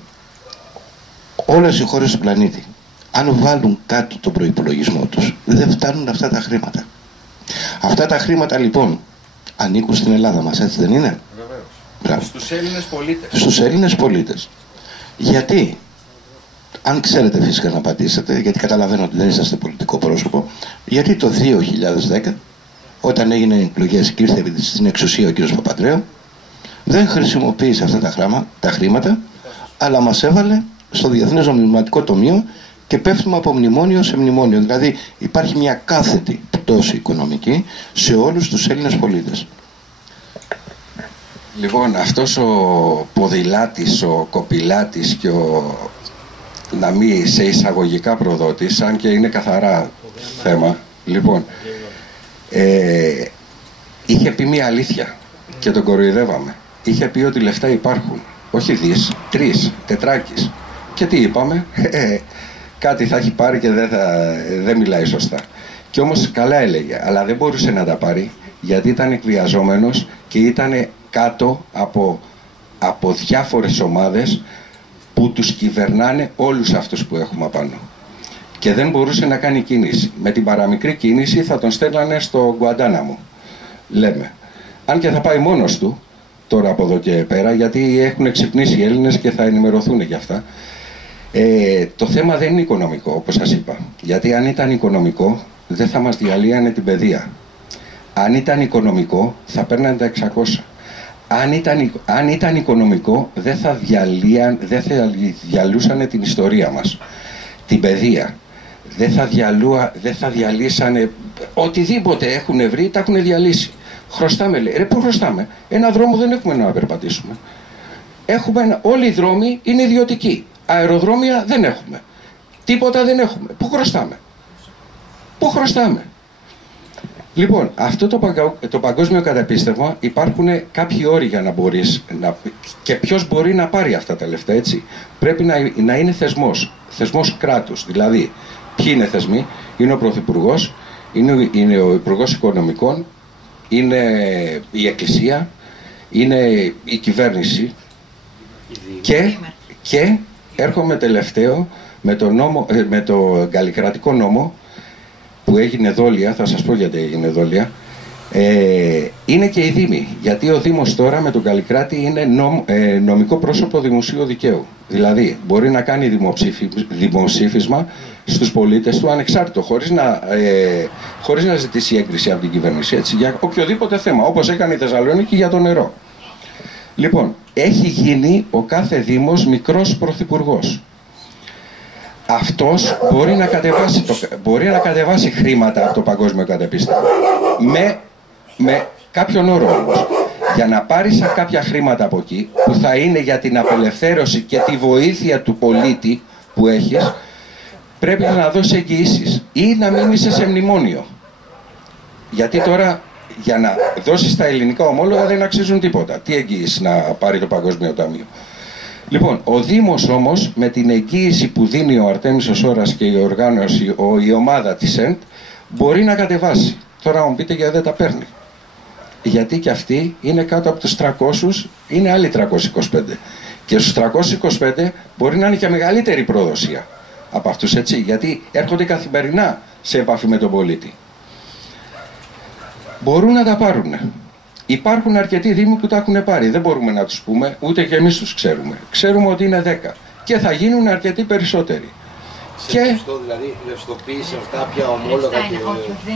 όλες οι χώρες του πλανήτη, αν βάλουν κάτω τον προϋπολογισμό τους, δεν φτάνουν αυτά τα χρήματα. Αυτά τα χρήματα λοιπόν ανήκουν στην Ελλάδα μας, έτσι δεν είναι? Βεβαίως. Στους Έλληνες πολίτες. Στους Έλληνες πολίτες. Γιατί, αν ξέρετε φυσικά να απαντήσετε, γιατί καταλαβαίνω ότι δεν είσαστε πολιτικό πρόσωπο, γιατί το 2010, όταν έγινε εκλογές και ήρθε στην εξουσία ο κ. Παπαντρέου, δεν χρησιμοποίησε αυτά τα χρήματα, αλλά μας έβαλε στο Διεθνές Νομισματικό Ταμείο και πέφτουμε από μνημόνιο σε μνημόνιο. Δηλαδή υπάρχει μια κάθετη πτώση οικονομική σε όλους τους Έλληνες πολίτες. Λοιπόν, αυτός ο ποδηλάτης, ο κοπηλάτης και να μην σε εισαγωγικά προδότης, αν και είναι καθαρά θέμα, λοιπόν, είχε πει μια αλήθεια και τον κοροϊδεύαμε. Είχε πει ότι λεφτά υπάρχουν, όχι δις, 3, τετράκις. Και τι είπαμε? Κάτι θα έχει πάρει και δεν μιλάει σωστά. Και όμως καλά έλεγε, αλλά δεν μπορούσε να τα πάρει, γιατί ήταν εκβιαζόμενος και ήταν κάτω από διάφορες ομάδες που τους κυβερνάνε όλους αυτούς που έχουμε απάνω. Και δεν μπορούσε να κάνει κίνηση. Με την παραμικρή κίνηση θα τον στέλνανε στο Γκουαντάναμο, λέμε. Αν και θα πάει μόνος του τώρα από εδώ και πέρα, γιατί έχουν ξυπνήσει οι Έλληνες και θα ενημερωθούν για αυτά. Το θέμα δεν είναι οικονομικό, όπως σας είπα. Γιατί αν ήταν οικονομικό, δεν θα μας διαλύανε την παιδεία. Αν ήταν οικονομικό, θα παίρνανε τα 600. Αν ήταν οικονομικό, δεν θα διαλούσανε την ιστορία μας, την παιδεία. Δεν θα διαλύσανε οτιδήποτε έχουν βρει, τα έχουν διαλύσει. Χρωστάμε, λέει. Πού χρωστάμε? Ένα δρόμο δεν έχουμε να περπατήσουμε. Όλοι οι δρόμοι είναι ιδιωτικοί. Αεροδρόμια δεν έχουμε. Τίποτα δεν έχουμε. Πού χρωστάμε? Πού χρωστάμε? Λοιπόν, αυτό το παγκόσμιο καταπίστευμα, υπάρχουν κάποιοι όροι για να μπορείς και ποιος μπορεί να πάρει αυτά τα λεφτά, έτσι. Πρέπει να είναι θεσμός κράτους. Δηλαδή, ποιοι είναι θεσμοί? Είναι ο Πρωθυπουργός, είναι ο Υπουργός Οικονομικών, είναι η Εκκλησία, είναι η κυβέρνηση και έρχομαι τελευταίο με το καλλικρατικό νόμο που έγινε δόλια, θα σας πω γιατί έγινε δόλια. Είναι και οι Δήμοι, γιατί ο Δήμος τώρα με τον Καλλικράτη είναι νομικό πρόσωπο δημοσίου δικαίου. Δηλαδή μπορεί να κάνει δημοψήφισμα στους πολίτες του ανεξάρτητο, χωρίς να ζητήσει έγκριση από την κυβέρνηση, έτσι, για οποιοδήποτε θέμα, όπως έκανε η Θεσσαλονίκη για το νερό. Λοιπόν, έχει γίνει ο κάθε Δήμος μικρός πρωθυπουργός. αυτός μπορεί να κατεβάσει χρήματα από το Παγκόσμιο Κατεπίστημο. Με κάποιον όρο όμως. Για να πάρεις κάποια χρήματα από εκεί, που θα είναι για την απελευθέρωση και τη βοήθεια του πολίτη που έχεις, πρέπει να δώσεις εγγυήσεις ή να μην είσαι σε μνημόνιο. Γιατί τώρα για να δώσεις τα ελληνικά ομόλογα δεν αξίζουν τίποτα. Τι εγγύηση να πάρει το Παγκόσμιο Ταμείο? Λοιπόν, ο Δήμος όμως με την εγγύηση που δίνει ο Αρτέμις ο Σόρας και η οργάνωση, η ομάδα της ΕΝΤ, μπορεί να κατεβάσει. Τώρα μου πείτε γιατί δεν τα παίρνει. Γιατί και αυτοί είναι κάτω από τους 300, είναι άλλοι 325. Και στους 325 μπορεί να είναι και μεγαλύτερη προδοσία από αυτούς, έτσι, γιατί έρχονται καθημερινά σε επαφή με τον πολίτη. Μπορούν να τα πάρουν. Υπάρχουν αρκετοί δήμοι που τα έχουν πάρει. Δεν μπορούμε να τους πούμε, ούτε και εμείς τους ξέρουμε. Ξέρουμε ότι είναι 10 και θα γίνουν αρκετοί περισσότεροι. Σε ρευστό, δηλαδή ρευστοποίηση αυτά πια ομόλογα και...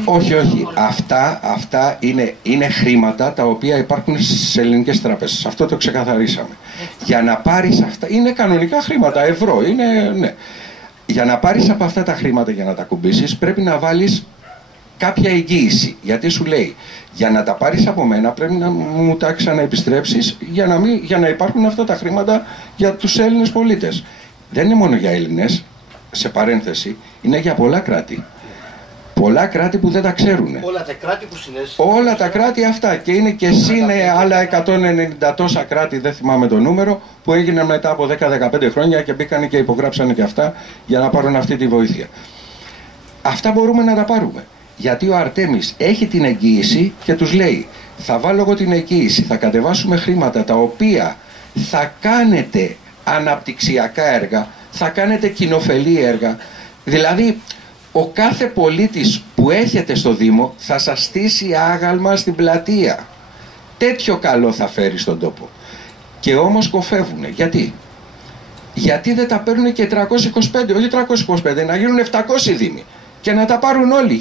Όχι. Αυτά είναι χρήματα τα οποία υπάρχουν στις ελληνικές τράπεζες. Αυτό το ξεκαθαρίσαμε. Για να πάρεις αυτά, είναι κανονικά χρήματα, ευρώ, ναι. Για να πάρεις από αυτά τα χρήματα για να τα κουμπίσεις, πρέπει να βάλεις κάποια εγγύηση. Γιατί σου λέει, για να τα πάρεις από μένα πρέπει να μου τα ξαναεπιστρέψεις για να υπάρχουν αυτά τα χρήματα για τους Έλληνες πολίτες. Δεν είναι μόνο για Έλληνες, σε παρένθεση, είναι για πολλά κράτη. Πολλά κράτη που δεν τα ξέρουν. Όλα τα κράτη που συνέσουν. Όλα τα κράτη αυτά. Και είναι και είναι άλλα 190 τόσα κράτη, δεν θυμάμαι το νούμερο, που έγιναν μετά από 10-15 χρόνια και μπήκαν και υπογράψανε και αυτά για να πάρουν αυτή τη βοήθεια. Αυτά μπορούμε να τα πάρουμε. Γιατί ο Αρτέμις έχει την εγγύηση και τους λέει, θα βάλω εγώ την εγγύηση, θα κατεβάσουμε χρήματα τα οποία θα κάνετε αναπτυξιακά έργα, θα κάνετε κοινοφελή έργα. Δηλαδή, ο κάθε πολίτης που έχετε στο Δήμο θα σας στήσει άγαλμα στην πλατεία. Τέτοιο καλό θα φέρει στον τόπο. Και όμως κοφεύουνε. Γιατί? Γιατί δεν τα παίρνουν και 325, όχι 325, να γίνουν 700 δήμοι. Και να τα πάρουν όλοι.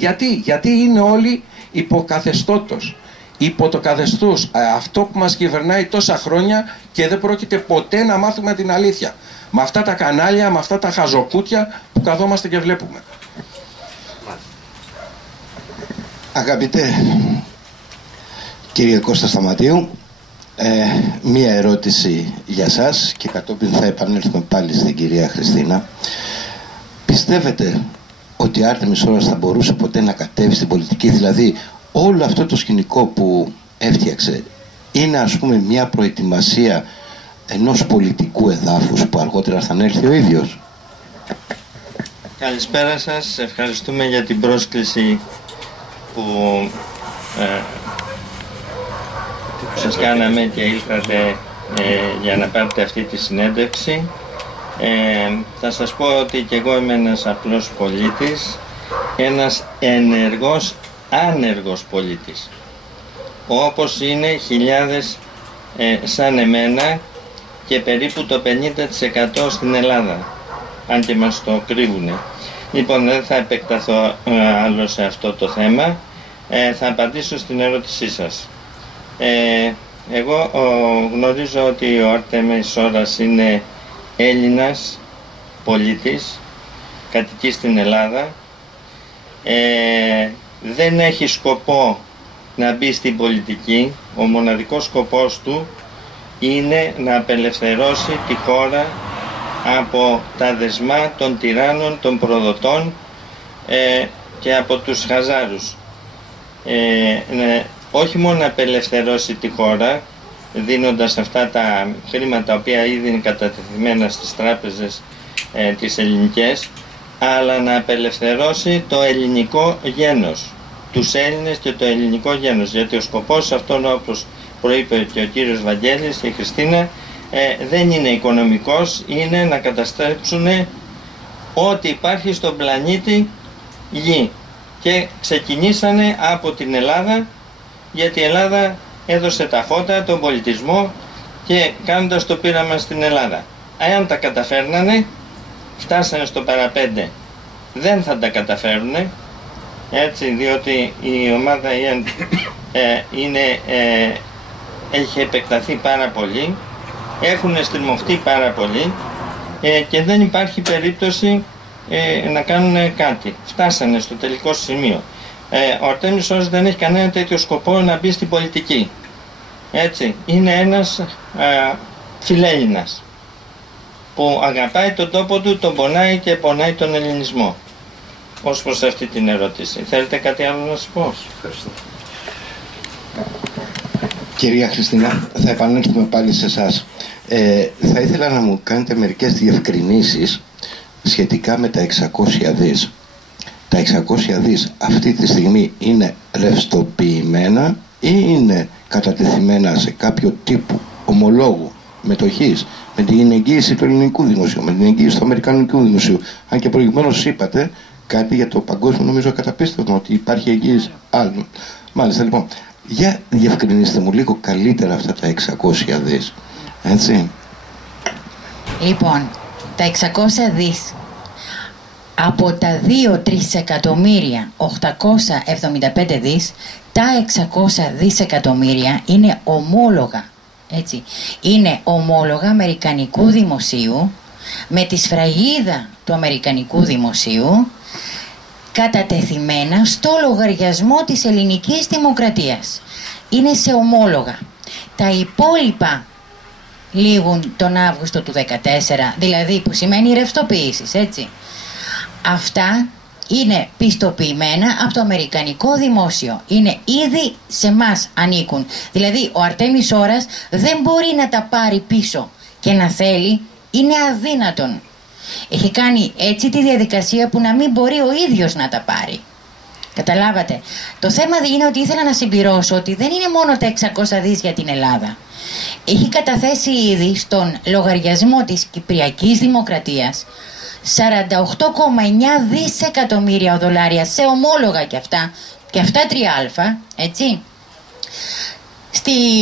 Γιατί είναι όλοι υποκαθεστώτος. Υπό το καθεστώς. Αυτό που μας κυβερνάει τόσα χρόνια και δεν πρόκειται ποτέ να μάθουμε την αλήθεια. Με αυτά τα κανάλια, με αυτά τα χαζοκούτια που καθόμαστε και βλέπουμε. Αγαπητέ κύριε Κώστα Σταματίου, μία ερώτηση για σας και κατόπιν θα επανέλθουμε πάλι στην κυρία Χριστίνα. Πιστεύετε ότι Άρτεμις Σόρας θα μπορούσε ποτέ να κατέβει στην πολιτική? Δηλαδή όλο αυτό το σκηνικό που έφτιαξε είναι, ας πούμε, μια προετοιμασία ενός πολιτικού εδάφους που αργότερα θα ανέλθει ο ίδιος? Καλησπέρα σας, ευχαριστούμε για την πρόσκληση που σας κάναμε και ήλθατε για να πάρετε αυτή τη συνέντευξη. Θα σας πω ότι και εγώ είμαι ένας απλός πολίτης, ένας ενεργός, άνεργος πολίτης, όπως είναι χιλιάδες σαν εμένα και περίπου το 50% στην Ελλάδα, αν και μας το κρύβουνε. Λοιπόν, δεν θα επεκταθώ άλλο σε αυτό το θέμα, θα απαντήσω στην ερώτησή σας. Εγώ γνωρίζω ότι ο Άρτεμις Σόρας είναι Έλληνας πολίτης, κατοικεί στην Ελλάδα, δεν έχει σκοπό να μπει στην πολιτική. Ο μοναδικός σκοπός του είναι να απελευθερώσει τη χώρα από τα δεσμά των τυράννων, των προδοτών και από τους χαζάρους. Όχι μόνο να απελευθερώσει τη χώρα δίνοντας αυτά τα χρήματα τα οποία ήδη είναι κατατεθειμένα στις τράπεζες τις ελληνικές, αλλά να απελευθερώσει το ελληνικό γένος, τους Έλληνες και το ελληνικό γένος, γιατί ο σκοπός αυτόν, όπως προείπε και ο κύριος Βαγγέλης και η Χριστίνα, δεν είναι οικονομικός, είναι να καταστρέψουν ό,τι υπάρχει στον πλανήτη Γη. Και ξεκινήσανε από την Ελλάδα, γιατί η Ελλάδα έδωσε τα φώτα, τον πολιτισμό, και κάνοντας το πείραμα στην Ελλάδα. Αν τα καταφέρνανε, φτάσανε στο παραπέντε. Δεν θα τα καταφέρουνε, έτσι, διότι η ομάδα έχει επεκταθεί πάρα πολύ, έχουν στριμωχτεί πάρα πολύ και δεν υπάρχει περίπτωση να κάνουν κάτι. Φτάσανε στο τελικό σημείο. Ο Αρτέμις Όρας δεν έχει κανένα τέτοιο σκοπό να μπει στην πολιτική. Έτσι, είναι ένας φιλέλληνας που αγαπάει τον τόπο του, τον πονάει και πονάει τον ελληνισμό. Ως προς αυτή την ερώτηση. Θέλετε κάτι άλλο να σας πω? Ευχαριστώ. Κυρία Χριστίνα, θα επανέλθουμε πάλι σε εσάς. Θα ήθελα να μου κάνετε μερικές διευκρινήσεις σχετικά με τα 600 δις. Τα 600 δις αυτή τη στιγμή είναι ρευστοποιημένα ή είναι κατατεθειμένα σε κάποιο τύπου ομολόγου μετοχής, με την εγγύηση του ελληνικού δημοσίου, με την εγγύηση του αμερικανικού δημοσίου? Αν και προηγουμένως είπατε κάτι για το παγκόσμιο, νομίζω καταπίστευτο, ότι υπάρχει εγγύηση άλλων. Μάλιστα, λοιπόν, για διευκρινίστε μου λίγο καλύτερα αυτά τα 600 δις. Έτσι. Λοιπόν, τα 600 δις από τα 2.300.875 δις, τα 600 δισεκατομμύρια είναι ομόλογα. Έτσι. Είναι ομόλογα αμερικανικού δημοσίου με τη σφραγίδα του αμερικανικού δημοσίου κατατεθειμένα στο λογαριασμό της ελληνικής δημοκρατίας. Είναι σε ομόλογα. Τα υπόλοιπα λήγουν τον Αύγουστο του 2014, δηλαδή που σημαίνει ρευστοποίησης, έτσι. Αυτά είναι πιστοποιημένα από το αμερικανικό δημόσιο. Είναι ήδη σε μας ανήκουν. Δηλαδή ο Αρτέμις Όρας δεν μπορεί να τα πάρει πίσω και να θέλει, είναι αδύνατον. Έχει κάνει έτσι τη διαδικασία που να μην μπορεί ο ίδιος να τα πάρει. Καταλάβατε. Το θέμα είναι ότι ήθελα να συμπληρώσω ότι δεν είναι μόνο τα 600 δις για την Ελλάδα. Έχει καταθέσει ήδη στον λογαριασμό της Κυπριακής Δημοκρατίας 48,9 δισεκατομμύρια δολάρια σε ομόλογα και αυτά 3α, έτσι,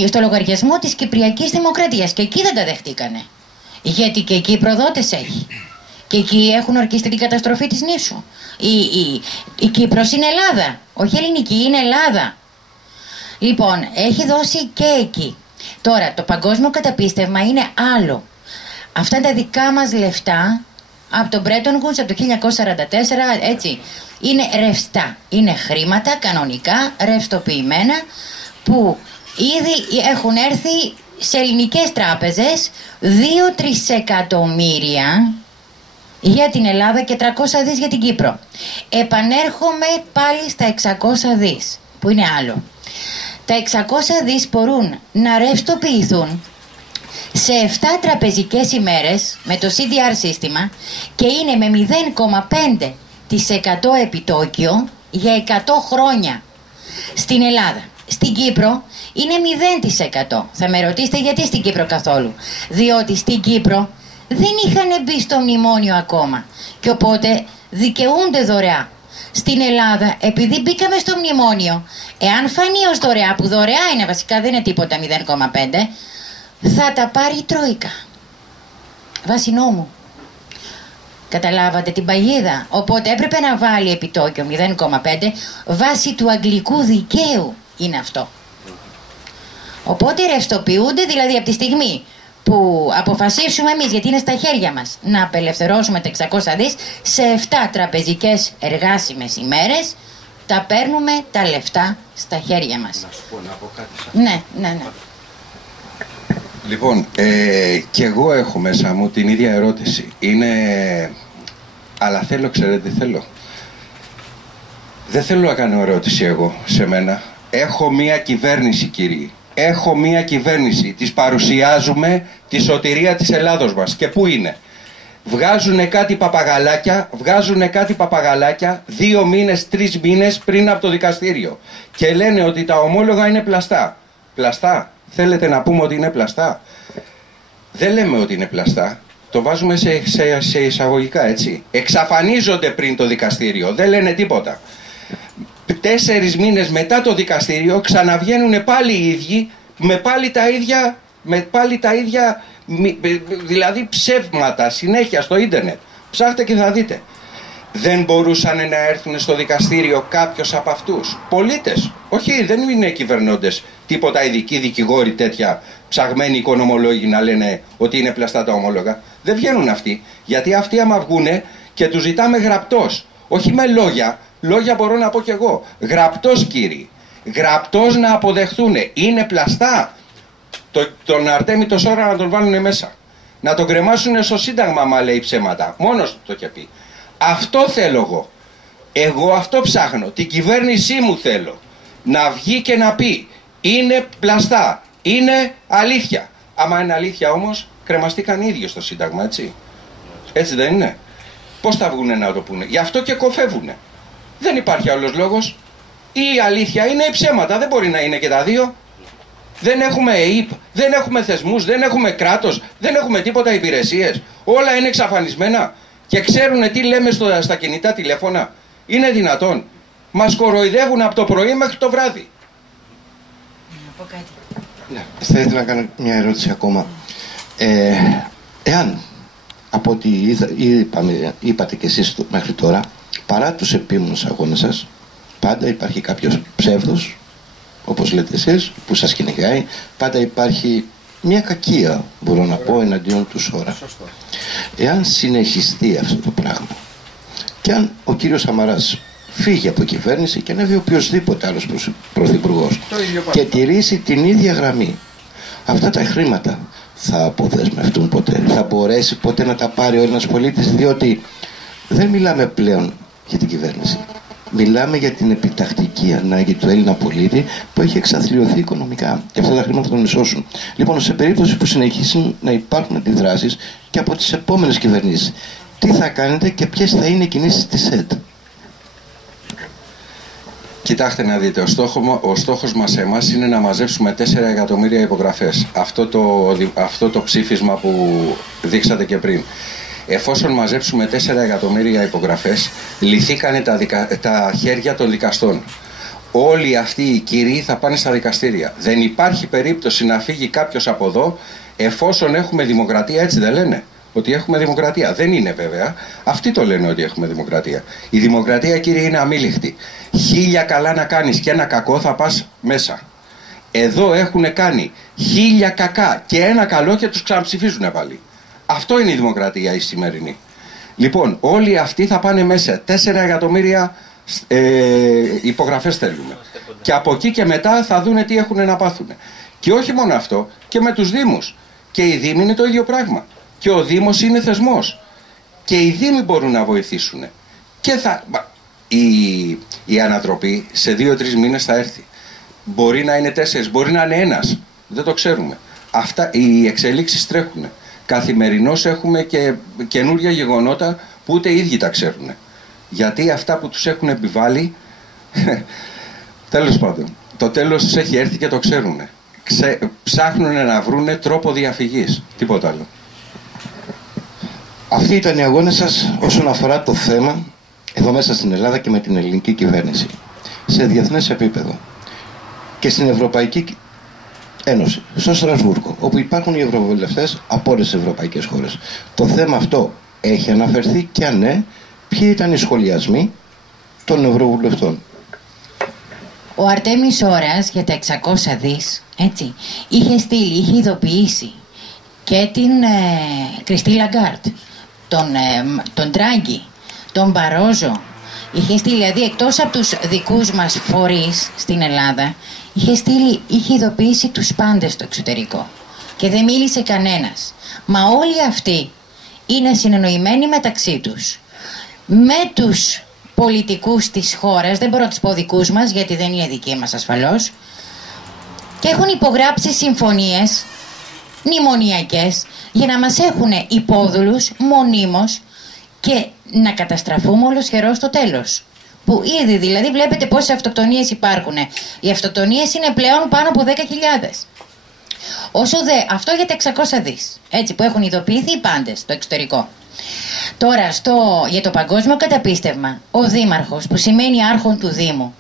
στο λογαριασμό της Κυπριακής Δημοκρατίας, και εκεί δεν τα δεχτήκανε. Γιατί και εκεί προδότες έχει. Και εκεί έχουν ορκιστεί την καταστροφή της νήσου. Η Κύπρος είναι Ελλάδα, όχι ελληνική, είναι Ελλάδα. Λοιπόν, έχει δώσει και εκεί. Τώρα, το παγκόσμιο καταπίστευμα είναι άλλο. Αυτά τα δικά μας λεφτά από τον Bretton Woods, από το 1944, έτσι, είναι ρευστά. Είναι χρήματα κανονικά, ρευστοποιημένα, που ήδη έχουν έρθει σε ελληνικές τράπεζες 2 τρισεκατομμύρια για την Ελλάδα και 300 δις για την Κύπρο. Επανέρχομαι πάλι στα 600 δις, που είναι άλλο. Τα 600 δις μπορούν να ρευστοποιηθούν σε 7 τραπεζικές ημέρες με το CDR σύστημα και είναι με 0,5% επιτόκιο για 100 χρόνια. Στην Ελλάδα. Στην Κύπρο είναι 0%. Θα με ρωτήσετε γιατί στην Κύπρο καθόλου? Διότι στην Κύπρο δεν είχαν μπει στο μνημόνιο ακόμα και οπότε δικαιούνται δωρεά. Στην Ελλάδα, επειδή μπήκαμε στο μνημόνιο, εάν φανεί ως δωρεά, που δωρεά είναι βασικά, δεν είναι τίποτα 0,5, θα τα πάρει η Τρόικα βάσει νόμου. Καταλάβατε την παγίδα? Οπότε έπρεπε να βάλει επιτόκιο 0,5 βάσει του αγγλικού δικαίου είναι αυτό. Οπότε ρευστοποιούνται, δηλαδή από τη στιγμή που αποφασίσουμε εμείς, γιατί είναι στα χέρια μας, να απελευθερώσουμε τα 600 δις σε 7 τραπεζικές εργάσιμες ημέρες, τα παίρνουμε τα λεφτά στα χέρια μας. Να σου πω, να πω κάτι σαν... Ναι. Λοιπόν, και εγώ έχω μέσα μου την ίδια ερώτηση. Αλλά ξέρετε τι θέλω. Δεν θέλω να κάνω ερώτηση εγώ σε μένα. Έχω μία κυβέρνηση, κύριοι. Έχω μία κυβέρνηση. Της παρουσιάζουμε τη σωτηρία της Ελλάδος μας. Και πού είναι? Βγάζουνε κάτι παπαγαλάκια 2 μήνες, 3 μήνες πριν από το δικαστήριο. Και λένε ότι τα ομόλογα είναι πλαστά. Πλαστά? Θέλετε να πούμε ότι είναι πλαστά? Δεν λέμε ότι είναι πλαστά. Το βάζουμε σε εισαγωγικά, έτσι. Εξαφανίζονται πριν το δικαστήριο. Δεν λένε τίποτα. 4 μήνες μετά το δικαστήριο ξαναβγαίνουν πάλι οι ίδιοι με πάλι τα ίδια δηλαδή ψεύματα συνέχεια στο ίντερνετ. Ψάχτε και θα δείτε. Δεν μπορούσαν να έρθουν στο δικαστήριο κάποιος από αυτούς? Πολίτες. Όχι, δεν είναι κυβερνώντες. Τίποτα ειδικοί δικηγόροι τέτοια ψαγμένοι οικονομολόγοι να λένε ότι είναι πλαστά τα ομόλογα. Δεν βγαίνουν αυτοί. Γιατί αυτοί άμα βγούνε Και του ζητάμε γραπτός. Όχι με λόγια. Λόγια μπορώ να πω κι εγώ. Γραπτός, κύριοι. Γραπτός να αποδεχθούν. Είναι πλαστά. Τον Αρτέμι το Σόρα να τον βάλουν μέσα. Να τον κρεμάσουν στο Σύνταγμα, άμα λέει ψέματα. Μόνος του το είχε πει. Αυτό θέλω εγώ. Εγώ αυτό ψάχνω. Την κυβέρνησή μου θέλω. Να βγει και να πει. Είναι πλαστά. Είναι αλήθεια. Άμα είναι αλήθεια όμως, κρεμαστήκαν οι ίδιοι στο Σύνταγμα, έτσι. Έτσι δεν είναι? Πώς θα βγουνε να το πούνε? Γι' αυτό και κοφεύουνε. Δεν υπάρχει άλλος λόγος. Ή η αλήθεια είναι ή ψέματα. Δεν μπορεί να είναι και τα δύο. Δεν έχουμε ΕΥΠ, δεν έχουμε θεσμούς, δεν έχουμε κράτος, δεν έχουμε τίποτα υπηρεσίες. Όλα είναι εξαφανισμένα και ξέρουν τι λέμε στα κινητά τηλέφωνα. Είναι δυνατόν? Μας κοροϊδεύουν από το πρωί μέχρι το βράδυ. Να πω κάτι. Ναι, θα ήθελα να κάνω μια ερώτηση ακόμα. Εάν από ό,τι είπατε και εσείς μέχρι τώρα, παρά τους επίμονους αγώνες σας, πάντα υπάρχει κάποιος ψεύδος, όπως λέτε εσείς, που σας κυνηγάει, πάντα υπάρχει μια κακία, μπορώ να πω, εναντίον του Σόρα. Εάν συνεχιστεί αυτό το πράγμα και αν ο κύριος Σαμαράς φύγει από κυβέρνηση και ανέβει οποιοσδήποτε άλλος πρωθυπουργός και τηρήσει την ίδια γραμμή, αυτά τα χρήματα θα αποδεσμευτούν ποτέ? Θα μπορέσει ποτέ να τα πάρει ο Έλληνας πολίτης? Διότι δεν μιλάμε πλέον για την κυβέρνηση. Μιλάμε για την επιτακτική ανάγκη του Έλληνα πολίτη που έχει εξαθλιωθεί οικονομικά και αυτά τα χρήματα θα τον ισώσουν. Λοιπόν, σε περίπτωση που συνεχίσουν να υπάρχουν αντιδράσεις και από τις επόμενες κυβερνήσεις, τι θα κάνετε και ποιες θα είναι οι κινήσεις της ΕΔ? Κοιτάξτε να δείτε, ο στόχος μας εμάς είναι να μαζέψουμε 4 εκατομμύρια υπογραφές. Αυτό το ψήφισμα που δείξατε και πριν. Εφόσον μαζέψουμε 4 εκατομμύρια υπογραφές, λυθήκανε τα χέρια των δικαστών. Όλοι αυτοί οι κύριοι θα πάνε στα δικαστήρια. Δεν υπάρχει περίπτωση να φύγει κάποιος από εδώ, εφόσον έχουμε δημοκρατία, έτσι δεν λένε? Ότι έχουμε δημοκρατία. Δεν είναι βέβαια. Αυτοί το λένε ότι έχουμε δημοκρατία. Η δημοκρατία, κύριε, είναι αμήλικτη. 1000 καλά να κάνεις και ένα κακό θα πας μέσα. Εδώ έχουν κάνει 1000 κακά και ένα καλό και τους ξαναψηφίζουν πάλι. Αυτό είναι η δημοκρατία η σημερινή. Λοιπόν, όλοι αυτοί θα πάνε μέσα. 4 εκατομμύρια υπογραφές θέλουμε. Και από εκεί και μετά θα δούνε τι έχουν να πάθουν. Και όχι μόνο αυτό, και με τους Δήμους. Και οι Δήμοι είναι το ίδιο πράγμα. Και ο Δήμος είναι θεσμός. Και οι Δήμοι μπορούν να βοηθήσουν. Και η ανατροπή σε 2-3 μήνες θα έρθει. Μπορεί να είναι 4, μπορεί να είναι 1. Δεν το ξέρουμε. Οι εξελίξεις τρέχουν. Καθημερινώς έχουμε και καινούργια γεγονότα που ούτε οι ίδιοι τα ξέρουν. Γιατί αυτά που τους έχουν επιβάλει, τέλος πάντων, το τέλος τους έχει έρθει και το ξέρουν. Ψάχνουν να βρούνε τρόπο διαφυγής. Τίποτα άλλο. Αυτοί ήταν οι αγώνες σας όσον αφορά το θέμα εδώ μέσα στην Ελλάδα και με την ελληνική κυβέρνηση. Σε διεθνές επίπεδο και στην Ευρωπαϊκή Ένωση, στο Στρασβούργο, όπου υπάρχουν οι ευρωβουλευτές από όλες τις ευρωπαϊκές χώρες. Το θέμα αυτό έχει αναφερθεί και αν ναι, ποιοι ήταν οι σχολιασμοί των ευρωβουλευτών? Ο Αρτέμις Σόρας για τα 600 δις, έτσι, είχε ειδοποιήσει και την Κριστίν Λαγκάρτ, τον Ντράγκη, τον Μπαρόζο. Είχε στείλει, δηλαδή εκτός από τους δικούς μας φορείς στην Ελλάδα, είχε ειδοποιήσει τους πάντες στο εξωτερικό και δεν μίλησε κανένας. Μα όλοι αυτοί είναι συνεννοημένοι μεταξύ τους με τους πολιτικούς της χώρας, δεν μπορώ να τους πω δικούς μας γιατί δεν είναι δικοί μας ασφαλώς, και έχουν υπογράψει συμφωνίες μνημονιακές για να μας έχουν υπόδουλους μονίμως και να καταστραφούμε ολοσχερώς στο τέλος. Που ήδη δηλαδή βλέπετε πόσες αυτοκτονίες υπάρχουν. Οι αυτοκτονίες είναι πλέον πάνω από 10.000. Όσο δε, αυτό για τα 600 δις, έτσι, που έχουν ειδοποιηθεί οι πάντες στο εξωτερικό. Τώρα, για το παγκόσμιο καταπίστευμα, ο δήμαρχος, που σημαίνει άρχον του Δήμου,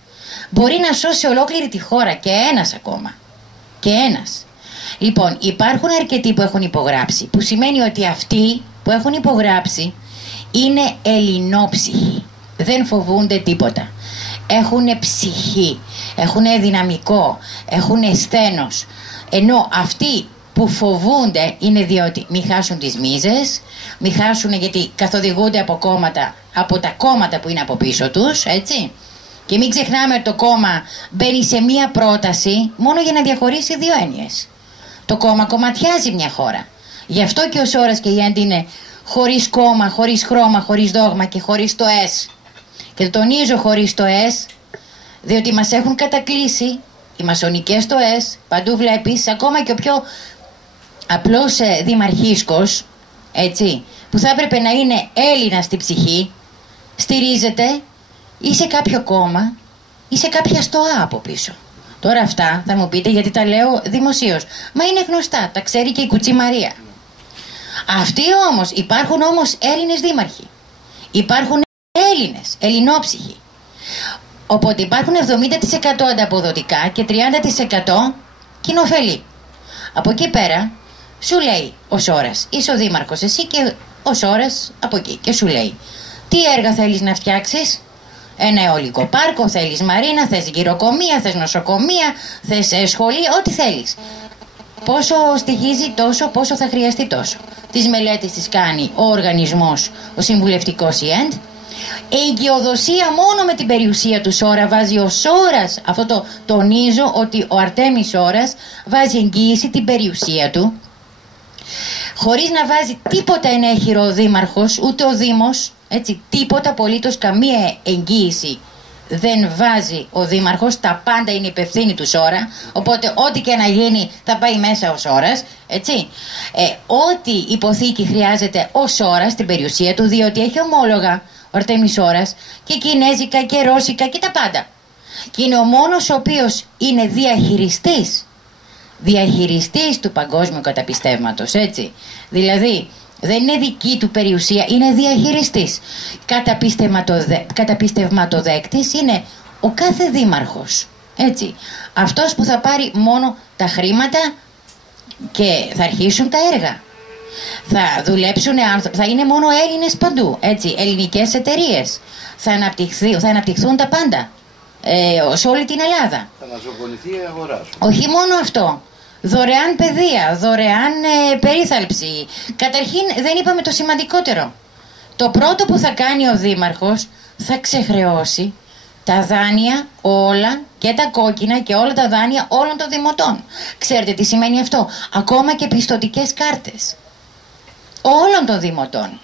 μπορεί να σώσει ολόκληρη τη χώρα και ένας ακόμα. Και ένας. Λοιπόν, υπάρχουν αρκετοί που έχουν υπογράψει, που σημαίνει ότι αυτοί που έχουν υπογράψει είναι ελληνόψυχοι. Δεν φοβούνται τίποτα. Έχουν ψυχή, έχουν δυναμικό, έχουν σθένος. Ενώ αυτοί που φοβούνται είναι διότι μη χάσουν τις μίζες, μη χάσουν γιατί καθοδηγούνται από τα κόμματα που είναι από πίσω τους, έτσι. Και μην ξεχνάμε ότι το κόμμα μπαίνει σε μία πρόταση μόνο για να διαχωρίσει δύο έννοιες. Το κόμμα κομματιάζει μια χώρα. Γι' αυτό και ο Σόρας και η Έντη είναι χωρίς κόμμα, χωρίς χρώμα, χωρίς δόγμα και χωρίς το S. Και το τονίζω χωρίς το S, διότι μας έχουν κατακλείσει οι μασονικές το S. Παντού βλέπεις, ακόμα και ο πιο απλός δημαρχίσκος, έτσι, που θα έπρεπε να είναι Έλληνα στη ψυχή, στηρίζεται ή σε κάποιο κόμμα ή σε κάποια στοά από πίσω. Τώρα αυτά θα μου πείτε γιατί τα λέω δημοσίως. Μα είναι γνωστά, τα ξέρει και η Κουτσή Μαρία. Αυτοί όμως, υπάρχουν όμως Έλληνες δήμαρχοι. Υπάρχουν Έλληνες, ελληνόψυχοι. Οπότε υπάρχουν 70% ανταποδοτικά και 30% κοινοφελή. Από εκεί πέρα σου λέει ο Σόρας, είσαι ο δήμαρχος εσύ και ο Σόρας από εκεί και σου λέει τι έργα θέλεις να φτιάξεις. Ένα αιωλικό πάρκο, θέλεις μαρίνα, θες γυροκομεία, θες νοσοκομεία, θες σχολεία, ό,τι θέλεις. Πόσο στοιχίζει τόσο, πόσο θα χρειαστεί τόσο. Τις μελέτες τις κάνει ο οργανισμός, ο συμβουλευτικός ΙΕΝΤ. Εγκυοδοσία μόνο με την περιουσία του Σόρα βάζει ο Σόρας. Αυτό το τονίζω ότι ο Αρτέμις Σόρας βάζει εγγύηση την περιουσία του. Χωρίς να βάζει τίποτα ενέχειρο ο δήμαρχος, ούτε ο Δήμος, έτσι, τίποτα απολύτως, καμία εγγύηση δεν βάζει ο δήμαρχος, τα πάντα είναι υπευθύνη του Σόρα, οπότε ό,τι και να γίνει θα πάει μέσα ο Σόρας, έτσι. Ό,τι υποθήκη χρειάζεται ο Σόρας στην περιουσία του, διότι έχει ομόλογα ο Αρτέμις Σόρας και κινέζικα και ρώσικα και τα πάντα. Και είναι ο μόνος ο οποίος είναι διαχειριστής του παγκόσμιου καταπιστεύματος, έτσι. Δηλαδή δεν είναι δική του περιουσία, είναι διαχειριστής. Καταπιστευματοδέκτης είναι ο κάθε δήμαρχος, έτσι. Αυτός που θα πάρει μόνο τα χρήματα και θα αρχίσουν τα έργα. Θα δουλέψουν, θα είναι μόνο Έλληνες παντού, έτσι, ελληνικές εταιρείες. Θα αναπτυχθούν τα πάντα σε όλη την Ελλάδα. Θα αναζωογονηθεί η αγορά σου. Όχι μόνο αυτό. Δωρεάν παιδεία, δωρεάν περίθαλψη. Καταρχήν δεν είπαμε το σημαντικότερο. Το πρώτο που θα κάνει ο δήμαρχος θα ξεχρεώσει τα δάνεια όλα και τα κόκκινα και όλα τα δάνεια όλων των δημοτών. Ξέρετε τι σημαίνει αυτό? Ακόμα και πιστωτικές κάρτες όλων των δημοτών.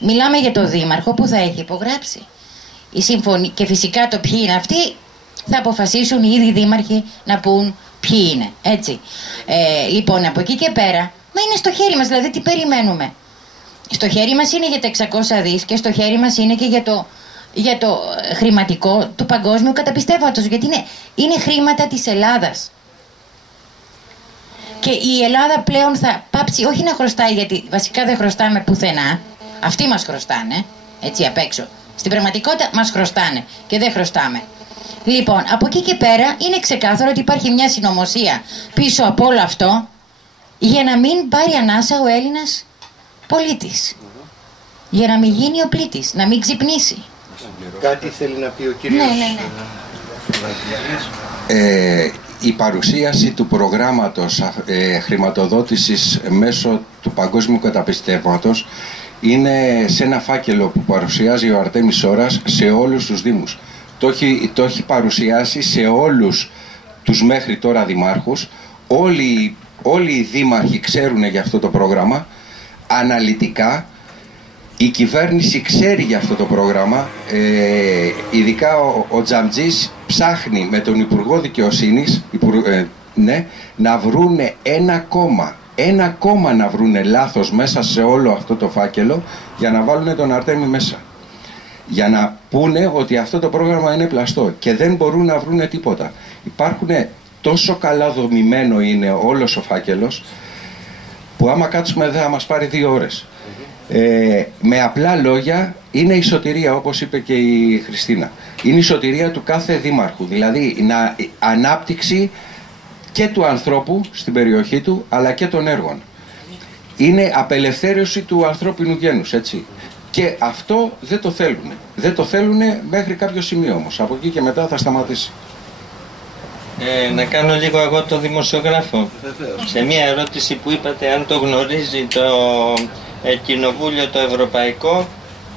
Μιλάμε για το δήμαρχο που θα έχει υπογράψει η συμφωνία. Και φυσικά το ποιοι είναι αυτοί θα αποφασίσουν οι ίδιοι δήμαρχοι να πούν ποιοι είναι, έτσι. Λοιπόν, από εκεί και πέρα, μα είναι στο χέρι μας, δηλαδή τι περιμένουμε? Στο χέρι μας είναι για τα 600 δις και στο χέρι μας είναι και για το χρηματικό του παγκόσμιου καταπιστεύματος, γιατί είναι χρήματα της Ελλάδας. Και η Ελλάδα πλέον θα πάψει όχι να χρωστάει, γιατί βασικά δεν χρωστάμε πουθενά. Αυτοί μας χρωστάνε, έτσι απ' έξω. Στην πραγματικότητα μας χρωστάνε και δεν χρωστάμε. Λοιπόν, από εκεί και πέρα είναι ξεκάθαρο ότι υπάρχει μια συνωμοσία πίσω από όλο αυτό για να μην πάρει ανάσα ο Έλληνας πολίτης. Για να μην γίνει ο πλήτης, να μην ξυπνήσει. Κάτι θέλει να πει ο κύριος. Ναι. Η παρουσίαση του προγράμματος χρηματοδότησης μέσω του παγκόσμιου καταπιστεύματος είναι σε ένα φάκελο που παρουσιάζει ο Αρτέμις Σόρας σε όλους τους δήμους. Το έχει παρουσιάσει σε όλους τους μέχρι τώρα δημάρχους. Όλοι οι δήμαρχοι ξέρουν για αυτό το πρόγραμμα. Αναλυτικά η κυβέρνηση ξέρει για αυτό το πρόγραμμα. Ειδικά ο Τζαμτζής ψάχνει με τον Υπουργό Δικαιοσύνης να βρούνε ένα κόμμα να βρούνε λάθος μέσα σε όλο αυτό το φάκελο για να βάλουν τον Αρτέμι μέσα. Για να πούνε ότι αυτό το πρόγραμμα είναι πλαστό και δεν μπορούν να βρούνε τίποτα. Τόσο καλά δομημένο είναι όλος ο φάκελος που άμα κάτσουμε δεν θα μας πάρει 2 ώρες. Με απλά λόγια είναι η σωτηρία, όπως είπε και η Χριστίνα. Είναι η σωτηρία του κάθε δήμαρχου, δηλαδή ανάπτυξη και του ανθρώπου στην περιοχή του αλλά και των έργων. Είναι απελευθέρωση του ανθρώπινου γένους, έτσι. Και αυτό δεν το θέλουν. Δεν το θέλουν μέχρι κάποιο σημείο όμως. Από εκεί και μετά θα σταματήσει. Να κάνω λίγο εγώ το δημοσιογράφο. Σε μια ερώτηση που είπατε αν το γνωρίζει το κοινοβούλιο το ευρωπαϊκό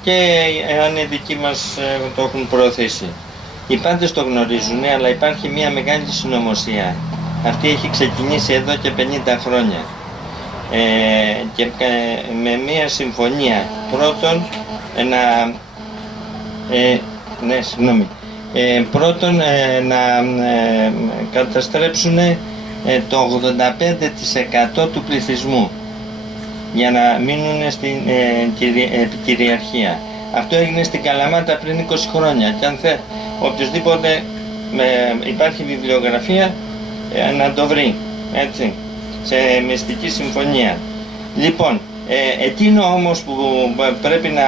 και αν οι δικοί μας το έχουν προωθήσει. Οι πάντες το γνωρίζουν, αλλά υπάρχει μια μεγάλη συνωμοσία. Αυτή έχει ξεκινήσει εδώ και 50 χρόνια. Και με μια συμφωνία πρώτον να καταστρέψουν το 85% του πληθυσμού για να μείνουν στην κυριαρχία. Αυτό έγινε στην Καλαμάτα πριν 20 χρόνια και αν οποιοσδήποτε υπάρχει βιβλιογραφία να το βρει, έτσι, σε μυστική συμφωνία. Λοιπόν, εκείνο όμως που πρέπει να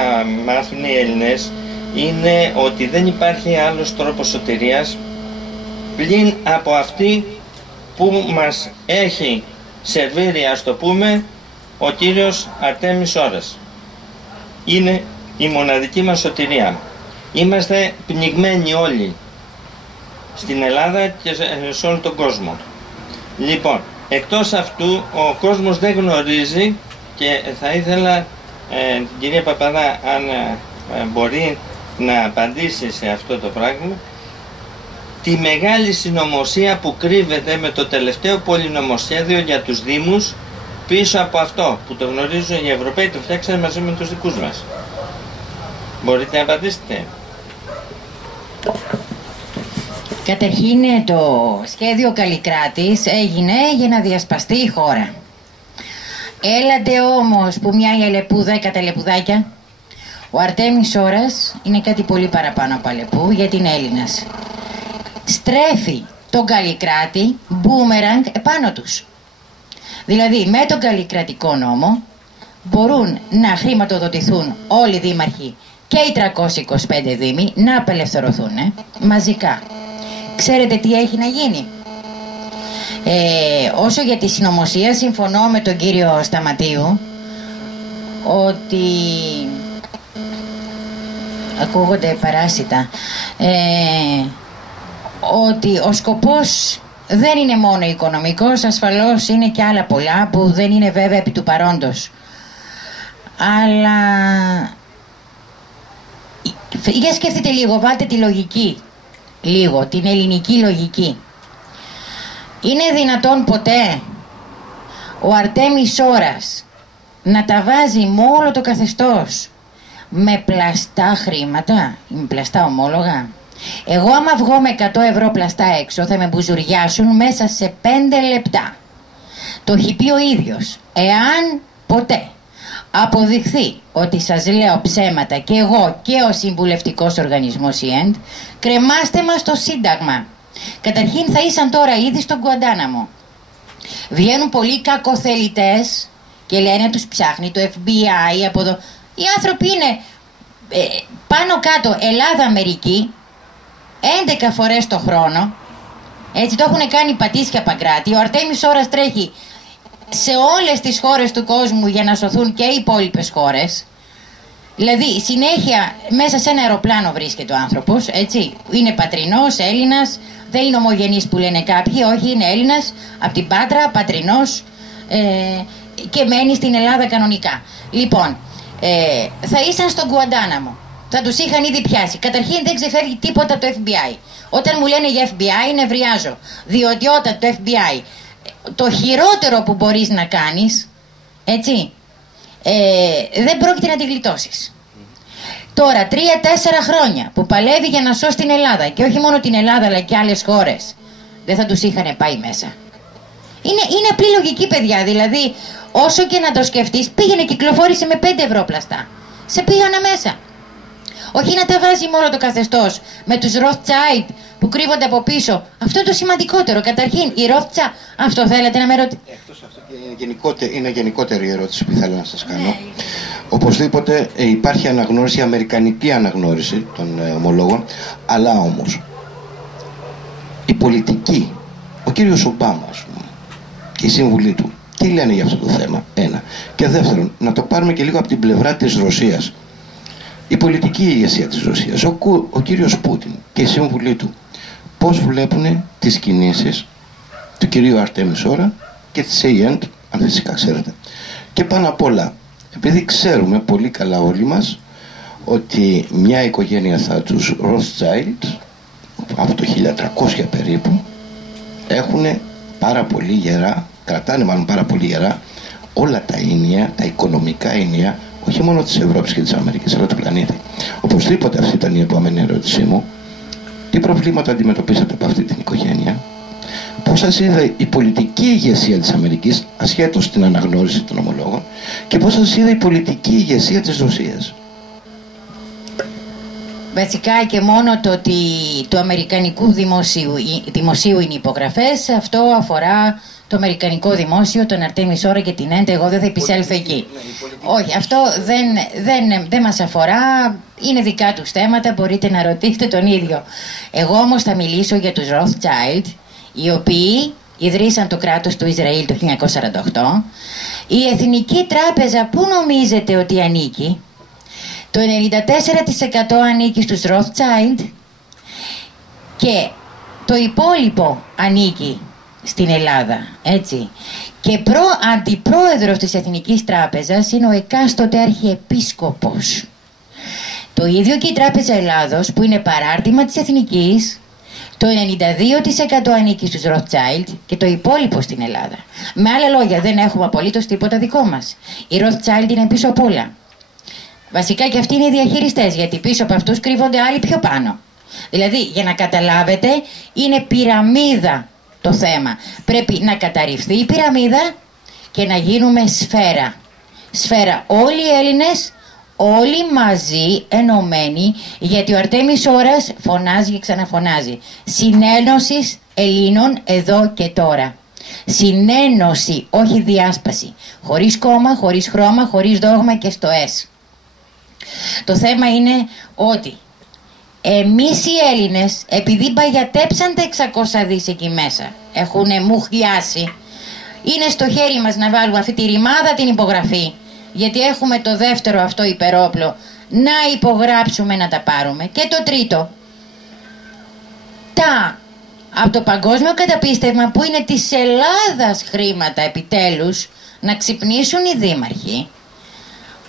μάθουν οι Έλληνες είναι ότι δεν υπάρχει άλλος τρόπος σωτηρίας πλην από αυτή που μας έχει σερβίρει, ας το πούμε, ο κύριος Αρτέμις Ώρας. Είναι η μοναδική μας σωτηρία. Είμαστε πνιγμένοι όλοι στην Ελλάδα και σε όλο τον κόσμο. Λοιπόν, εκτός αυτού ο κόσμος δεν γνωρίζει και θα ήθελα την κυρία Παπαδά αν μπορεί να απαντήσει σε αυτό το πράγμα, τη μεγάλη συνωμοσία που κρύβεται με το τελευταίο πολυνομοσχέδιο για τους Δήμους πίσω από αυτό που το γνωρίζουν οι Ευρωπαίοι, το φτιάξανε μαζί με τους δικούς μας. Μπορείτε να απαντήσετε? Καταρχήν το σχέδιο Καλλικράτης έγινε για να διασπαστεί η χώρα. Έλατε όμως που μια η Αλεπούδα, η καταλεπουδάκια. Ο Αρτέμις Ώρας είναι κάτι πολύ παραπάνω από Αλεπού γιατί είναι Έλληνας. Στρέφει τον Καλλικράτη μπούμεραγκ επάνω τους. Δηλαδή με τον Καλλικρατικό νόμο μπορούν να χρηματοδοτηθούν όλοι οι δήμαρχοι και οι 325 δήμοι να απελευθερωθούν μαζικά. Ξέρετε τι έχει να γίνει? Όσο για τη συνωμοσία, συμφωνώ με τον κύριο Σταματίου ότι ακούγονται παράσιτα, ότι ο σκοπός δεν είναι μόνο οικονομικός, ασφαλώς είναι και άλλα πολλά που δεν είναι βέβαια επί του παρόντος, αλλά για σκεφτείτε λίγο, βάλτε τη λογική λίγο, την ελληνική λογική. Είναι δυνατόν ποτέ ο Αρτέμις Ώρας να τα βάζει με όλο το καθεστώς με πλαστά χρήματα, με πλαστά ομόλογα? Εγώ άμα βγω με 100 ευρώ πλαστά έξω θα με μπουζουριάσουν μέσα σε 5 λεπτά. Το έχει πει ο ίδιος. Εάν ποτέ αποδειχθεί ότι σας λέω ψέματα και εγώ και ο συμβουλευτικός οργανισμός ΙΕΝΤ, κρεμάστε μας το Σύνταγμα. Καταρχήν θα ήσαν τώρα ήδη στον Γκουαντάναμο. Βγαίνουν πολλοί κακοθελητές και λένε τους ψάχνει το FBI από εδώ. Οι άνθρωποι είναι πάνω κάτω Ελλάδα-Αμερική 11 φορές το χρόνο. Έτσι το έχουν κάνει Πατήσια Παγκράτη. Ο Αρτέμις Ώρας τρέχει σε όλες τις χώρες του κόσμου για να σωθούν και οι υπόλοιπες χώρες. Δηλαδή συνέχεια μέσα σε ένα αεροπλάνο βρίσκεται ο άνθρωπος, έτσι. Είναι πατρινός, Έλληνας, δεν είναι ομογενής που λένε κάποιοι, όχι, είναι Έλληνας, από την Πάτρα, πατρινός και μένει στην Ελλάδα κανονικά. Λοιπόν, θα ήσαν στον Γκουαντάναμο. Θα τους είχαν ήδη πιάσει. Καταρχήν δεν ξεφεύγει τίποτα από το FBI. Όταν μου λένε για FBI νευριάζω. Διότι όταν το FBI, το χειρότερο που μπορείς να κάνεις, έτσι, δεν πρόκειται να τη γλιτώσεις. Τώρα 3-4 χρόνια που παλεύει για να σώσει την Ελλάδα, και όχι μόνο την Ελλάδα αλλά και άλλες χώρες, δεν θα τους είχαν πάει μέσα. Είναι απλή λογική, παιδιά. Δηλαδή όσο και να το σκεφτείς, πήγαινε κυκλοφόρησε με 5 ευρώ πλαστά. Σε πήγανε μέσα. Όχι να τα βάζει μόνο το καθεστώς με τους Rothschild που κρύβονται από πίσω. Αυτό είναι το σημαντικότερο. Καταρχήν, η Rothschild, αυτό θέλετε να με ρωτήσετε? Εκτός αυτό και είναι γενικότερη η ερώτηση που ήθελα να σας κάνω. Οπωσδήποτε υπάρχει αναγνώριση, αμερικανική αναγνώριση των ομολόγων, αλλά όμως η πολιτική, ο κύριος Ομπάμα, ας πούμε, και η σύμβουλοι του, τι λένε για αυτό το θέμα? Ένα. Και δεύτερον, να το πάρουμε και λίγο από την πλευρά της Ρωσίας. Η πολιτική ηγεσία της Ρωσίας, ο κύριος Πούτιν και οι σύμβουλοι του, πώς βλέπουν τις κινήσεις του κυρίου Αρτέμι Σόρα και της AENT, αν φυσικά ξέρετε. Και πάνω απ' όλα, επειδή ξέρουμε πολύ καλά όλοι μας ότι μια οικογένεια θα τους Rothschild από το 1300 περίπου έχουν πάρα πολύ γερά, κρατάνε μάλλον πάρα πολύ γερά όλα τα ίνια, τα οικονομικά ίνια, όχι μόνο της Ευρώπης και της Αμερικής, αλλά του πλανήτη. Οπωσδήποτε αυτή ήταν η επόμενη ερώτησή μου. Τι προβλήματα αντιμετωπίσατε από αυτή την οικογένεια? Πώς σας είδε η πολιτική ηγεσία της Αμερικής, ασχέτως την αναγνώριση των ομολόγων, και πώς σας είδε η πολιτική ηγεσία της Ρωσίας? Βασικά και μόνο το ότι του Αμερικανικού δημοσίου είναι υπογραφές, αυτό αφορά το Αμερικανικό δημόσιο, τον Αρτέμι Σόρα και την AENT. Εγώ δεν θα επισέλθω εκεί. Όχι, αυτό δεν μας αφορά, είναι δικά τους θέματα, μπορείτε να ρωτήσετε τον ίδιο. Εγώ όμως θα μιλήσω για τους Rothschild, οι οποίοι ιδρύσαν το κράτος του Ισραήλ το 1948. Η Εθνική Τράπεζα που νομίζετε ότι ανήκει? Το 94% ανήκει στους Rothschild και το υπόλοιπο ανήκει στην Ελλάδα, έτσι. Και αντιπρόεδρος της Εθνικής Τράπεζας είναι ο εκάστοτε αρχιεπίσκοπος. Το ίδιο και η Τράπεζα Ελλάδος, που είναι παράρτημα της Εθνικής, το 92% ανήκει στους Rothschild και το υπόλοιπο στην Ελλάδα. Με άλλα λόγια, δεν έχουμε απολύτως τίποτα δικό μας. Οι Rothschild είναι πίσω απ' όλα. Βασικά και αυτοί είναι οι διαχειριστές, γιατί πίσω από αυτούς κρύβονται άλλοι πιο πάνω. Δηλαδή, για να καταλάβετε, είναι πυραμίδα το θέμα. Πρέπει να καταρριφθεί η πυραμίδα και να γίνουμε σφαίρα. Σφαίρα όλοι οι Έλληνες, όλοι μαζί ενωμένοι, γιατί ο Αρτέμις Σόρας φωνάζει και ξαναφωνάζει. Συνένωση Ελλήνων εδώ και τώρα. Συνένωση, όχι διάσπαση. Χωρίς κόμμα, χωρίς χρώμα, χωρίς δόγμα και στο ΕΣ. Το θέμα είναι ότι εμείς οι Έλληνες, επειδή μπαγιατέψαν τα 600 δις εκεί μέσα, έχουν μουχλιάσει, είναι στο χέρι μας να βάλουμε αυτή τη ρημάδα την υπογραφή, γιατί έχουμε το δεύτερο αυτό υπερόπλο, να υπογράψουμε να τα πάρουμε. Και το τρίτο, από το παγκόσμιο καταπίστευμα που είναι της Ελλάδας χρήματα επιτέλους, να ξυπνήσουν οι δήμαρχοι.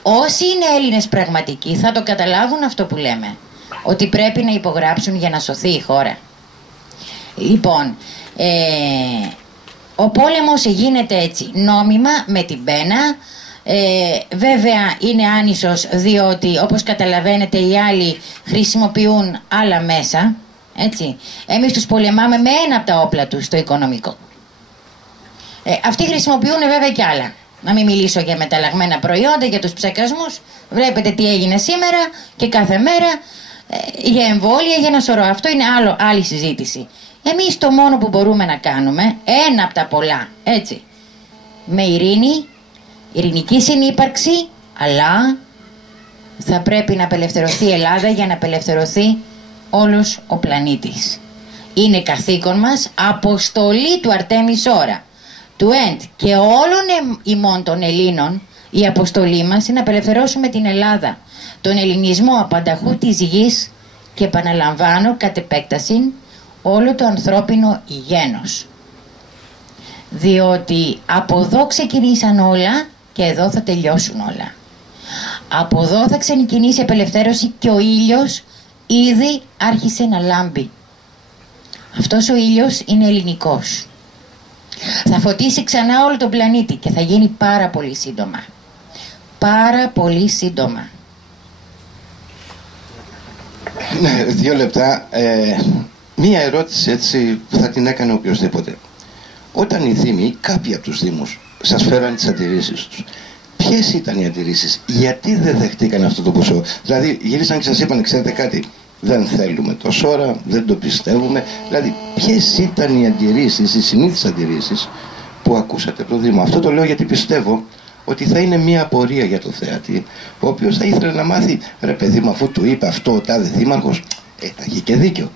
Όσοι είναι Έλληνες πραγματικοί θα το καταλάβουν αυτό που λέμε, ότι πρέπει να υπογράψουν για να σωθεί η χώρα. Λοιπόν, ο πόλεμος γίνεται έτσι, νόμιμα, με την πένα. Βέβαια είναι άνισος, διότι όπως καταλαβαίνετε οι άλλοι χρησιμοποιούν άλλα μέσα, έτσι. Εμείς τους πολεμάμε με ένα από τα όπλα τους, το οικονομικό. Αυτοί χρησιμοποιούν βέβαια και άλλα. Να μην μιλήσω για μεταλλαγμένα προϊόντα, για τους ψεκασμούς. Βλέπετε τι έγινε σήμερα και κάθε μέρα, για εμβόλια, για ένα σωρό. Αυτό είναι άλλη συζήτηση. Εμείς το μόνο που μπορούμε να κάνουμε, ένα από τα πολλά, έτσι, με ειρήνη, ειρηνική συνύπαρξη, αλλά θα πρέπει να απελευθερωθεί η Ελλάδα για να απελευθερωθεί όλος ο πλανήτης. Είναι καθήκον μας, αποστολή του Αρτέμι Σόρα, του AENT και όλων ημών των Ελλήνων, η αποστολή μας είναι να απελευθερώσουμε την Ελλάδα, τον ελληνισμό απανταχού της γης και επαναλαμβάνω κατ' επέκταση όλο το ανθρώπινο γένος. Διότι από εδώ ξεκινήσαν όλα και εδώ θα τελειώσουν όλα. Από εδώ θα ξεκινήσει η απελευθέρωση και ο ήλιος ήδη άρχισε να λάμπει. Αυτός ο ήλιος είναι ελληνικός. Θα φωτίσει ξανά όλο τον πλανήτη και θα γίνει πάρα πολύ σύντομα. Πάρα πολύ σύντομα. Ναι, 2 λεπτά. Μία ερώτηση έτσι που θα την έκανε οποιοδήποτε. Όταν οι δήμοι ή κάποιοι από τους δήμους σας φέραν τις αντιρρήσεις τους, ποιες ήταν οι αντιρρήσεις, γιατί δεν δεχτήκαν αυτό το ποσό? Δηλαδή γύρισαν και σας είπαν, ξέρετε κάτι, δεν θέλουμε το Σόρα, δεν το πιστεύουμε. Δηλαδή ποιες ήταν οι αντιρρήσεις, οι συνήθεις αντιρρήσεις που ακούσατε από το Δήμο? Αυτό το λέω γιατί πιστεύω ότι θα είναι μια απορία για το θεατή, ο οποίος θα ήθελε να μάθει, ρε παιδί μου, αφού του είπε αυτό ο τάδε δήμαρχος, θα έχει και δίκιο.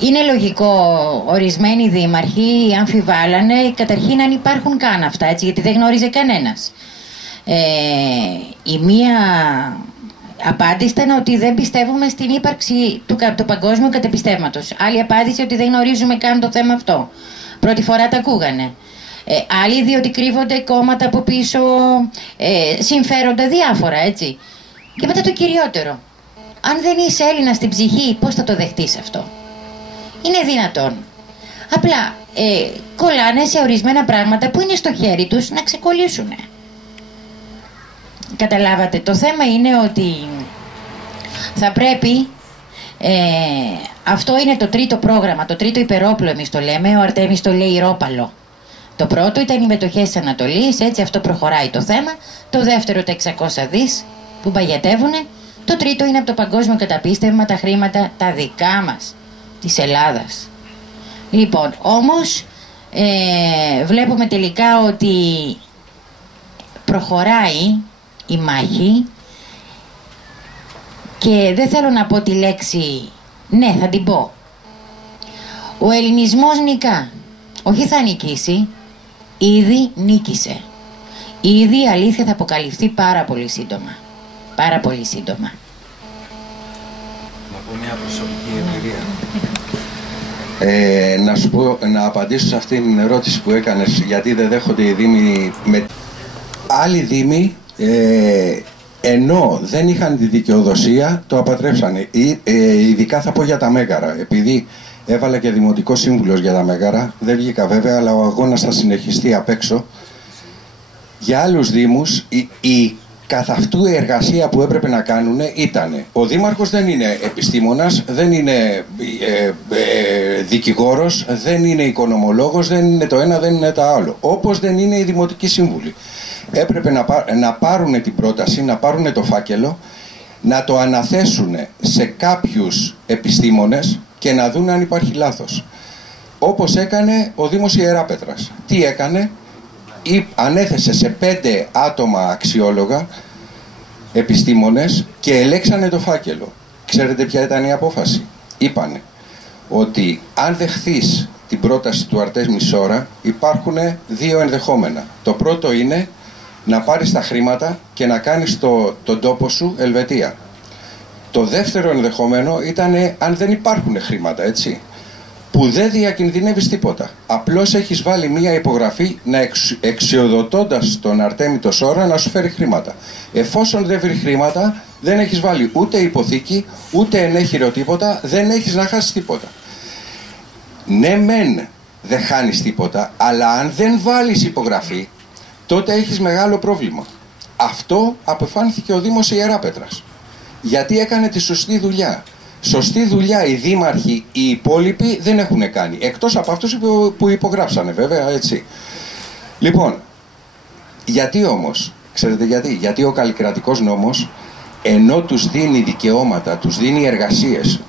Είναι λογικό, ορισμένοι δήμαρχοι αμφιβάλλανε καταρχήν αν υπάρχουν καν αυτά, έτσι, γιατί δεν γνώριζε κανένας. Η μία απάντησαν ότι δεν πιστεύουμε στην ύπαρξη του παγκόσμιου κατεπιστεύματος. Άλλη απάντησε ότι δεν γνωρίζουμε καν το θέμα αυτό. Πρώτη φορά τα ακούγανε. Άλλοι διότι κρύβονται κόμματα από πίσω, συμφέροντα διάφορα, έτσι. Και μετά το κυριότερο. Αν δεν είσαι Έλληνας στην ψυχή, πώς θα το δεχτείς αυτό? Είναι δυνατόν? Απλά κολλάνε σε ορισμένα πράγματα που είναι στο χέρι τους να ξεκολλήσουν. Καταλάβατε, το θέμα είναι ότι θα πρέπει, αυτό είναι το τρίτο πρόγραμμα, το τρίτο υπερόπλο εμείς το λέμε, ο Αρτέμις το λέει ρόπαλο. Το πρώτο ήταν οι μετοχές της Ανατολής, έτσι αυτό προχωράει το θέμα. Το δεύτερο τα 600 δις που παγιατεύουνε. Το τρίτο είναι από το παγκόσμιο καταπίστευμα τα χρήματα τα δικά μας, της Ελλάδας. Λοιπόν, όμως βλέπουμε τελικά ότι προχωράει η μάχη και δεν θέλω να πω τη λέξη, ναι θα την πω. Ο ελληνισμός νικά, όχι θα νικήσει, ήδη νίκησε. Ήδη η αλήθεια θα αποκαλυφθεί πάρα πολύ σύντομα. Πάρα πολύ σύντομα. Να πω μια προσωπική εμπειρία. Να σου πω, να απαντήσω σε αυτήν την ερώτηση που έκανες, γιατί δεν δέχονται οι δήμοι με... Άλλοι δήμοι, ενώ δεν είχαν τη δικαιοδοσία, το απατρέψανε. Ειδικά θα πω για τα Μέγαρα, επειδή έβαλα και δημοτικό σύμβουλος για τα Μέγαρα, δεν βγήκα βέβαια, αλλά ο αγώνας θα συνεχιστεί απ' έξω. Για άλλους δήμους, η καθ' αυτού η εργασία που έπρεπε να κάνουν ήταν, ο δήμαρχος δεν είναι επιστήμονας, δεν είναι δικηγόρος, δεν είναι οικονομολόγος, δεν είναι το ένα, δεν είναι το άλλο. Όπως δεν είναι οι δημοτικοί σύμβουλοι. Έπρεπε να πάρουν την πρόταση, να πάρουν το φάκελο, να το αναθέσουν σε κάποιους επιστήμονες και να δουν αν υπάρχει λάθος. Όπως έκανε ο Δήμος Ιεράπετρας. Τι έκανε? Ανέθεσε σε 5 άτομα αξιόλογα επιστήμονες και ελέξανε το φάκελο. Ξέρετε ποια ήταν η απόφαση? Είπανε ότι αν δεχθείς την πρόταση του Αρτέμι Σόρα, υπάρχουν 2 ενδεχόμενα. Το πρώτο είναι να πάρεις τα χρήματα και να κάνεις τον τόπο σου Ελβετία. Το δεύτερο ενδεχόμενο ήταν αν δεν υπάρχουν χρήματα, έτσι, που δεν διακινδυνεύεις τίποτα. Απλώς έχεις βάλει μία υπογραφή εξιοδοτώντας τον Αρτέμι το Σόρα να σου φέρει χρήματα. Εφόσον δεν βρει χρήματα, δεν έχεις βάλει ούτε υποθήκη, ούτε ενέχειρο τίποτα, δεν έχεις να χάσεις τίποτα. Ναι μεν δεν χάνεις τίποτα, αλλά αν δεν βάλεις υπογραφή, τότε έχεις μεγάλο πρόβλημα. Αυτό αποφάνθηκε ο Δήμος Ιεράπετρας. Γιατί έκανε τη σωστή δουλειά. Σωστή δουλειά οι δήμαρχοι, οι υπόλοιποι δεν έχουν κάνει. Εκτός από αυτούς που υπογράψανε βέβαια, έτσι. Λοιπόν, γιατί όμως, ξέρετε γιατί? Γιατί ο καλλικρατικός νόμος, ενώ τους δίνει δικαιώματα, τους δίνει εργασίες,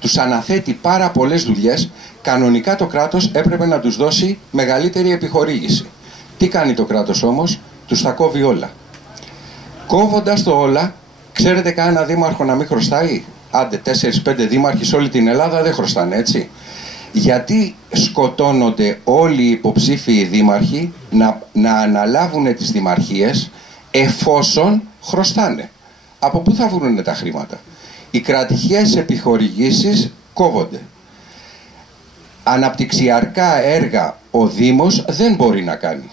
τους αναθέτει πάρα πολλές δουλειές, κανονικά το κράτος έπρεπε να τους δώσει μεγαλύτερη επιχορήγηση. Τι κάνει το κράτος όμως? Τους τα κόβει όλα. Κόβοντας το όλα, ξέρετε κανένα δήμαρχο να μην χρωστάει? Άντε 4-5 δήμαρχοι σε όλη την Ελλάδα δεν χρωστάνε, έτσι. Γιατί σκοτώνονται όλοι οι υποψήφιοι δήμαρχοι να αναλάβουν τις δημαρχίες εφόσον χρωστάνε? Από πού θα βρουν τα χρήματα? Οι κρατικές επιχορηγήσεις κόβονται. Αναπτυξιακά έργα ο Δήμος δεν μπορεί να κάνει.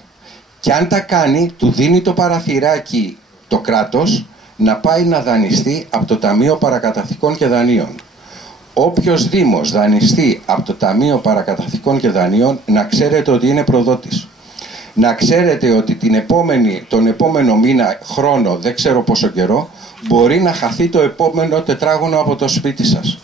Και αν τα κάνει, του δίνει το παραθυράκι το κράτος να πάει να δανειστεί από το Ταμείο Παρακαταθήκων και Δανείων. Όποιος Δήμος δανειστεί από το Ταμείο Παρακαταθήκων και Δανείων, να ξέρετε ότι είναι προδότης. Να ξέρετε ότι τον επόμενο μήνα, χρόνο, δεν ξέρω πόσο καιρό, μπορεί να χαθεί το επόμενο τετράγωνο από το σπίτι σας.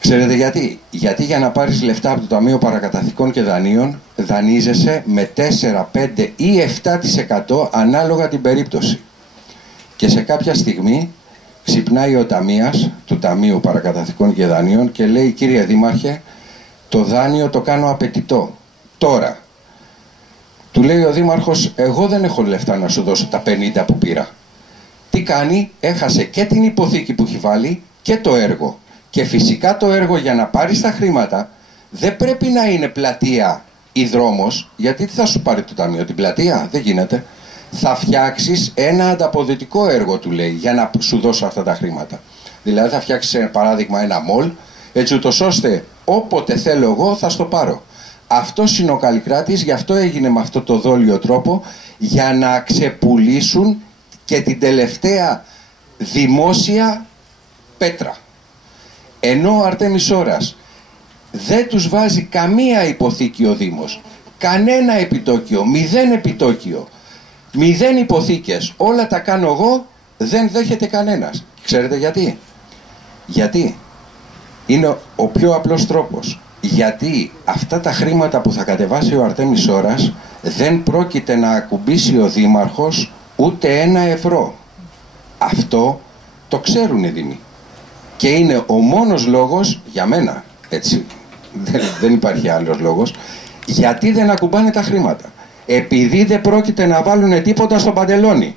Ξέρετε γιατί? Γιατί για να πάρεις λεφτά από το Ταμείο Παρακαταθήκων και Δανείων, δανείζεσαι με 4, 5 ή 7% ανάλογα την περίπτωση. Και σε κάποια στιγμή ξυπνάει ο ταμείας του Ταμείου Παρακαταθήκων και Δανείων και λέει: κύριε Δήμαρχε, το δάνειο το κάνω απαιτητό. Τώρα. Του λέει ο Δήμαρχος: εγώ δεν έχω λεφτά να σου δώσω τα 50 που πήρα. Τι κάνει? Έχασε και την υποθήκη που έχει βάλει και το έργο. Και φυσικά το έργο, για να πάρεις τα χρήματα, δεν πρέπει να είναι πλατεία ή δρόμος, γιατί τι θα σου πάρει το ταμείο? Την πλατεία? Δεν γίνεται. θα φτιάξεις ένα ανταποδοτικό έργο, του λέει, για να σου δώσω αυτά τα χρήματα. Δηλαδή θα φτιάξεις, παράδειγμα, ένα μολ, έτσι ούτως ώστε όποτε θέλω εγώ θα στο πάρω. Αυτός είναι ο Καλλικράτης, γι' αυτό έγινε με αυτό το δόλιο τρόπο, για να ξεπουλήσουν και την τελευταία δημόσια πέτρα. Ενώ ο Αρτέμις Ώρας δεν τους βάζει καμία υποθήκη ο Δήμος, κανένα επιτόκιο, 0 επιτόκιο, 0 υποθήκες, όλα τα κάνω εγώ, δεν δέχεται κανένας. Ξέρετε γιατί? Γιατί είναι ο πιο απλός τρόπος. Γιατί αυτά τα χρήματα που θα κατεβάσει ο Αρτέμις Ώρας δεν πρόκειται να ακουμπήσει ο Δήμαρχος ούτε 1 ευρώ. Αυτό το ξέρουν οι Δήμοι. Και είναι ο μόνος λόγος, για μένα, έτσι, δεν υπάρχει άλλος λόγος, γιατί δεν ακουμπάνε τα χρήματα. Επειδή δεν πρόκειται να βάλουν τίποτα στο παντελόνι.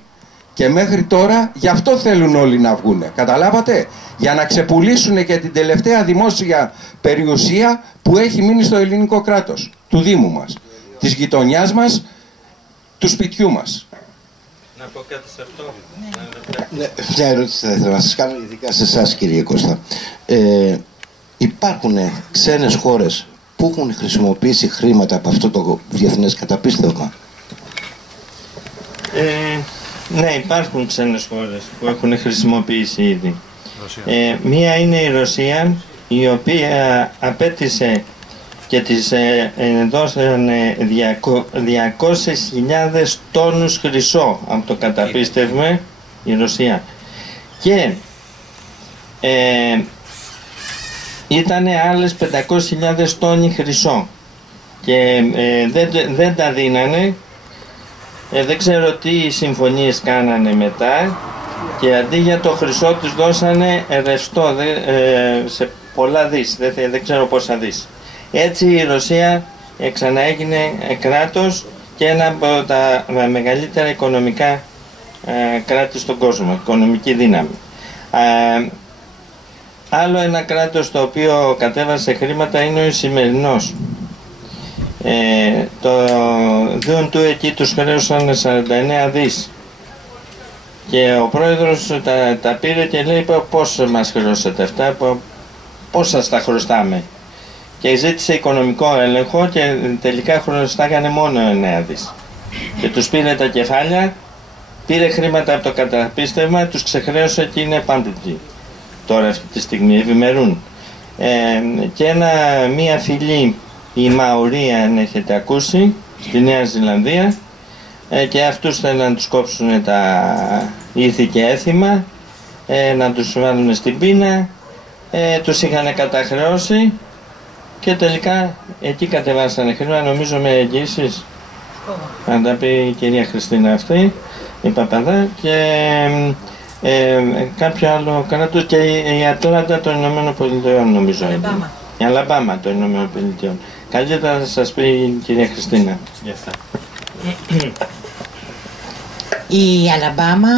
Και μέχρι τώρα γι' αυτό θέλουν όλοι να βγούνε. Καταλάβατε? Για να ξεπουλήσουν και την τελευταία δημόσια περιουσία που έχει μείνει στο ελληνικό κράτος. Του Δήμου μας, της γειτονιάς μας, του σπιτιού μας. Να πω κάτι σε αυτό. Ναι, μια ερώτηση θα ήθελα να σας κάνω, ειδικά σε εσάς, κύριε Κώστα. Υπάρχουν ξένες χώρες που έχουν χρησιμοποιήσει χρήματα από αυτό το διεθνές καταπίστευμα? Ναι, υπάρχουν ξένες χώρες που έχουν χρησιμοποιήσει ήδη. Μία είναι η Ρωσία, η οποία απέτησε και της δώσανε 200.000 τόνους χρυσό από το καταπίστευμα, η Ρωσία. Και ήτανε άλλες 500.000 τόνοι χρυσό. Και δεν τα δίνανε. Δεν ξέρω τι συμφωνίες κάνανε μετά, και αντί για το χρυσό τους δώσανε ρευστό σε πολλά δις, δεν ξέρω πόσα δις. Έτσι η Ρωσία ξαναέγινε κράτος και ένα από τα μεγαλύτερα οικονομικά κράτη στον κόσμο, οικονομική δύναμη. Άλλο ένα κράτος το οποίο κατέβασε χρήματα είναι ο Ισημερινός. Το δίον του εκεί τους χρέωσαν 49 δις και ο πρόεδρος τα πήρε και λέει πώς μας χρεώσατε αυτά, πώς σας τα χρωστάμε, και ζήτησε οικονομικό έλεγχο και τελικά χρωστάγανε μόνο 9 δις και τους πήρε τα κεφάλια, πήρε χρήματα από το καταπίστευμα, τους ξεχρέωσε και είναι πάντοτε τώρα αυτή τη στιγμή, ευημερούν. Και μία φυλή, η Μαουρία, αν έχετε ακούσει, στη Νέα Ζηλανδία, και αυτούς θέλουν να τους κόψουν τα ήθη και έθιμα, να τους βάλουν στην πείνα, τους είχαν καταχρεώσει και τελικά εκεί κατεβάσανε χρήμα, νομίζω με εγγύησεις. Θα τα πει η κυρία Χριστίνα αυτή, η Παπαδά, και κάποιο άλλο κράτος, και η Ατλάντα των Ηνωμένων Πολιτειών, νομίζω. Η Αλαμπάμα των Ηνωμένων Πολιτειών. Καλύτερα θα σας πει η κυρία Χριστίνα για αυτά. Η Αλαμπάμα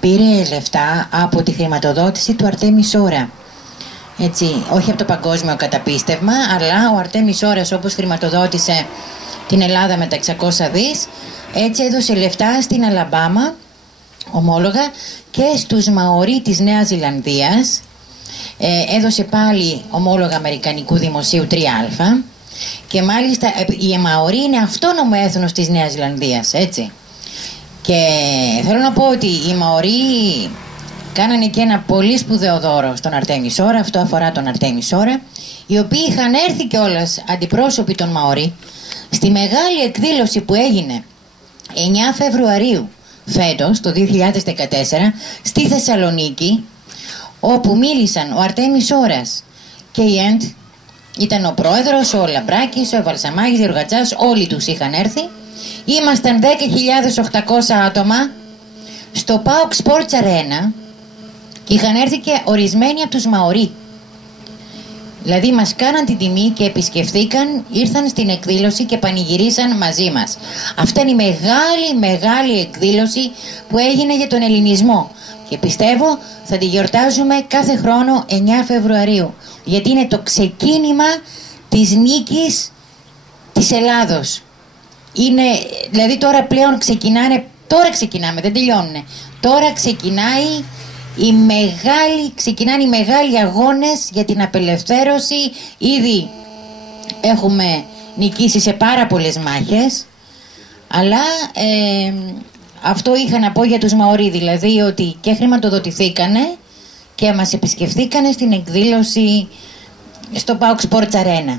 πήρε λεφτά από τη χρηματοδότηση του Αρτέμις Ώρα. Έτσι, όχι από το παγκόσμιο καταπίστευμα, αλλά ο Αρτέμις Ώρας, όπως χρηματοδότησε την Ελλάδα με τα 600 δις, έτσι έδωσε λεφτά στην Αλαμπάμα, ομόλογα, και στους Μαορί της Νέας Ζηλανδίας, έδωσε πάλι ομόλογα Αμερικανικού Δημοσίου 3α, και μάλιστα η Μαορί είναι αυτόνομο έθνος της Νέας Ζηλανδίας, έτσι. Και θέλω να πω ότι οι Μαορί κάνανε και ένα πολύ σπουδαίο δώρο στον Αρτέμις Ώρα, αυτό αφορά τον Αρτέμις Ώρα, οι οποίοι είχαν έρθει κιόλας αντιπρόσωποι των Μαορί στη μεγάλη εκδήλωση που έγινε 9 Φεβρουαρίου φέτος, το 2014, στη Θεσσαλονίκη, όπου μίλησαν ο Αρτέμις Ώρας και η ΕΝΤ, ήταν ο πρόεδρος, ο Λαμπράκης, ο Βαλσαμάκης, ο Ρουγατσάς, όλοι τους είχαν έρθει. Ήμασταν 10.800 άτομα στο ΠΑΟΚ Sports Arena και είχαν έρθει και ορισμένοι από τους Μαορί. Δηλαδή μας κάναν την τιμή και επισκεφθήκαν, ήρθαν στην εκδήλωση και πανηγυρίσαν μαζί μας. Αυτή είναι η μεγάλη εκδήλωση που έγινε για τον ελληνισμό. Και πιστεύω θα τη γιορτάζουμε κάθε χρόνο 9 Φεβρουαρίου. Γιατί είναι το ξεκίνημα της νίκης της Ελλάδος. Είναι, δηλαδή τώρα πλέον ξεκινάνε Τώρα ξεκινάμε, δεν τελειώνουνε. Τώρα ξεκινάνε οι μεγάλοι αγώνες για την απελευθέρωση. Ήδη έχουμε νικήσει σε πάρα πολλές μάχες, αλλά αυτό είχα να πω για τους Μαωρί, δηλαδή ότι και χρηματοδοτηθήκανε και μας επισκεφθήκανε στην εκδήλωση στο PAOK Sports Arena.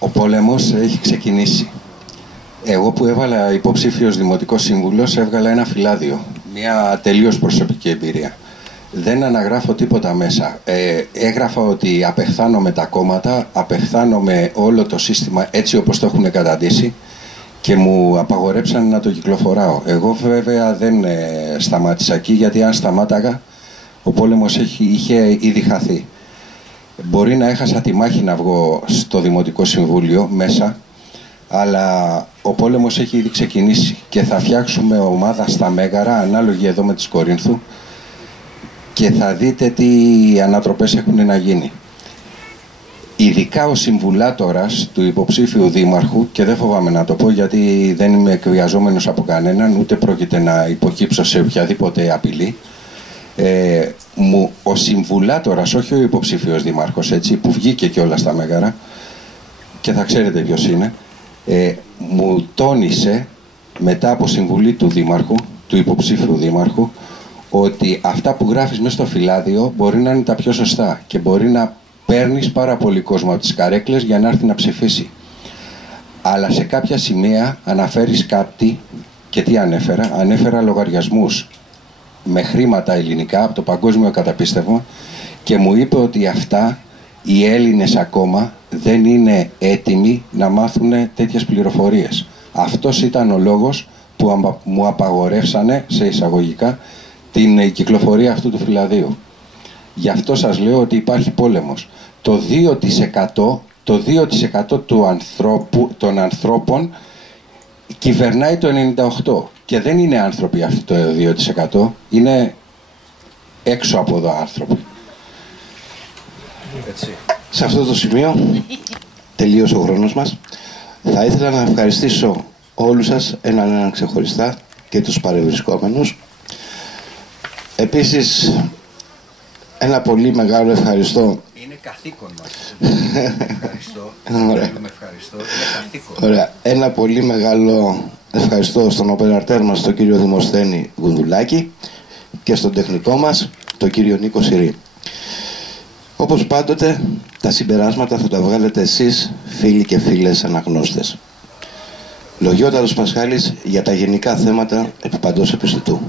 Ο πόλεμος έχει ξεκινήσει. Εγώ που έβαλα υποψήφιος δημοτικός σύμβουλος έβγαλα ένα φυλάδιο. Μια τελείως προσωπική εμπειρία. Δεν αναγράφω τίποτα μέσα. Έγραφα ότι απεχθάνομαι τα κόμματα, απεχθάνομαι όλο το σύστημα έτσι όπως το έχουν καταντήσει και μου απαγορέψαν να το κυκλοφοράω. Εγώ βέβαια δεν σταμάτησα εκεί, γιατί αν σταμάταγα ο πόλεμος είχε ήδη χαθεί. Μπορεί να έχασα τη μάχη να βγω στο Δημοτικό Συμβούλιο μέσα, αλλά ο πόλεμος έχει ήδη ξεκινήσει και θα φτιάξουμε ομάδα στα Μέγαρα, ανάλογη εδώ με της Κορίνθου, και θα δείτε τι ανατροπές έχουν να γίνει. Ειδικά ο συμβουλάτορας του υποψήφιου δήμαρχου, και δεν φοβάμαι να το πω γιατί δεν είμαι εκβιαζόμενος από κανέναν, ούτε πρόκειται να υποκύψω σε οποιαδήποτε απειλή, ο συμβουλάτορας, όχι ο υποψήφιος δήμαρχος, έτσι, που βγήκε κιόλας στα Μέγαρα και θα ξέρετε ποιος είναι, μου τόνισε μετά από συμβουλή του δήμαρχου, του υποψήφιου δήμαρχου, ότι αυτά που γράφεις μέσα στο φυλάδιο μπορεί να είναι τα πιο σωστά και μπορεί να παίρνεις πάρα πολύ κόσμο από τις καρέκλες για να έρθει να ψηφίσει. Αλλά σε κάποια σημεία αναφέρεις κάτι, και τι ανέφερα? Ανέφερα λογαριασμούς με χρήματα ελληνικά από το παγκόσμιο καταπίστευμα και μου είπε ότι αυτά οι Έλληνες ακόμα δεν είναι έτοιμοι να μάθουν τέτοιες πληροφορίες. Αυτός ήταν ο λόγος που μου απαγορεύσανε, σε εισαγωγικά, την κυκλοφορία αυτού του φυλαδίου. Γι' αυτό σας λέω ότι υπάρχει πόλεμος. Το 2% των ανθρώπων κυβερνάει το 98%. Και δεν είναι άνθρωποι αυτό το 2%, είναι έξω από εδώ άνθρωποι. Έτσι. Σε αυτό το σημείο τελείωσε ο χρόνος μας. Θα ήθελα να ευχαριστήσω όλους σας έναν ξεχωριστά και τους παρευρισκόμενους. Επίσης, ένα πολύ μεγάλο ευχαριστώ. Είναι καθήκον μας. Ευχαριστώ. Ευχαριστώ. Είναι καθήκον. Ωραία. Ένα πολύ μεγάλο ευχαριστώ στον οπερατέρ μας, τον κύριο Δημοσθένη Γουνδουλάκη, και στον τεχνικό μας, τον κύριο Νίκο Συρή. Όπως πάντοτε, τα συμπεράσματα θα τα βγάλετε εσείς, φίλοι και φίλες αναγνώστες. Λογιότατος Πασχάλης για τα γενικά θέματα επί παντός επιστητού.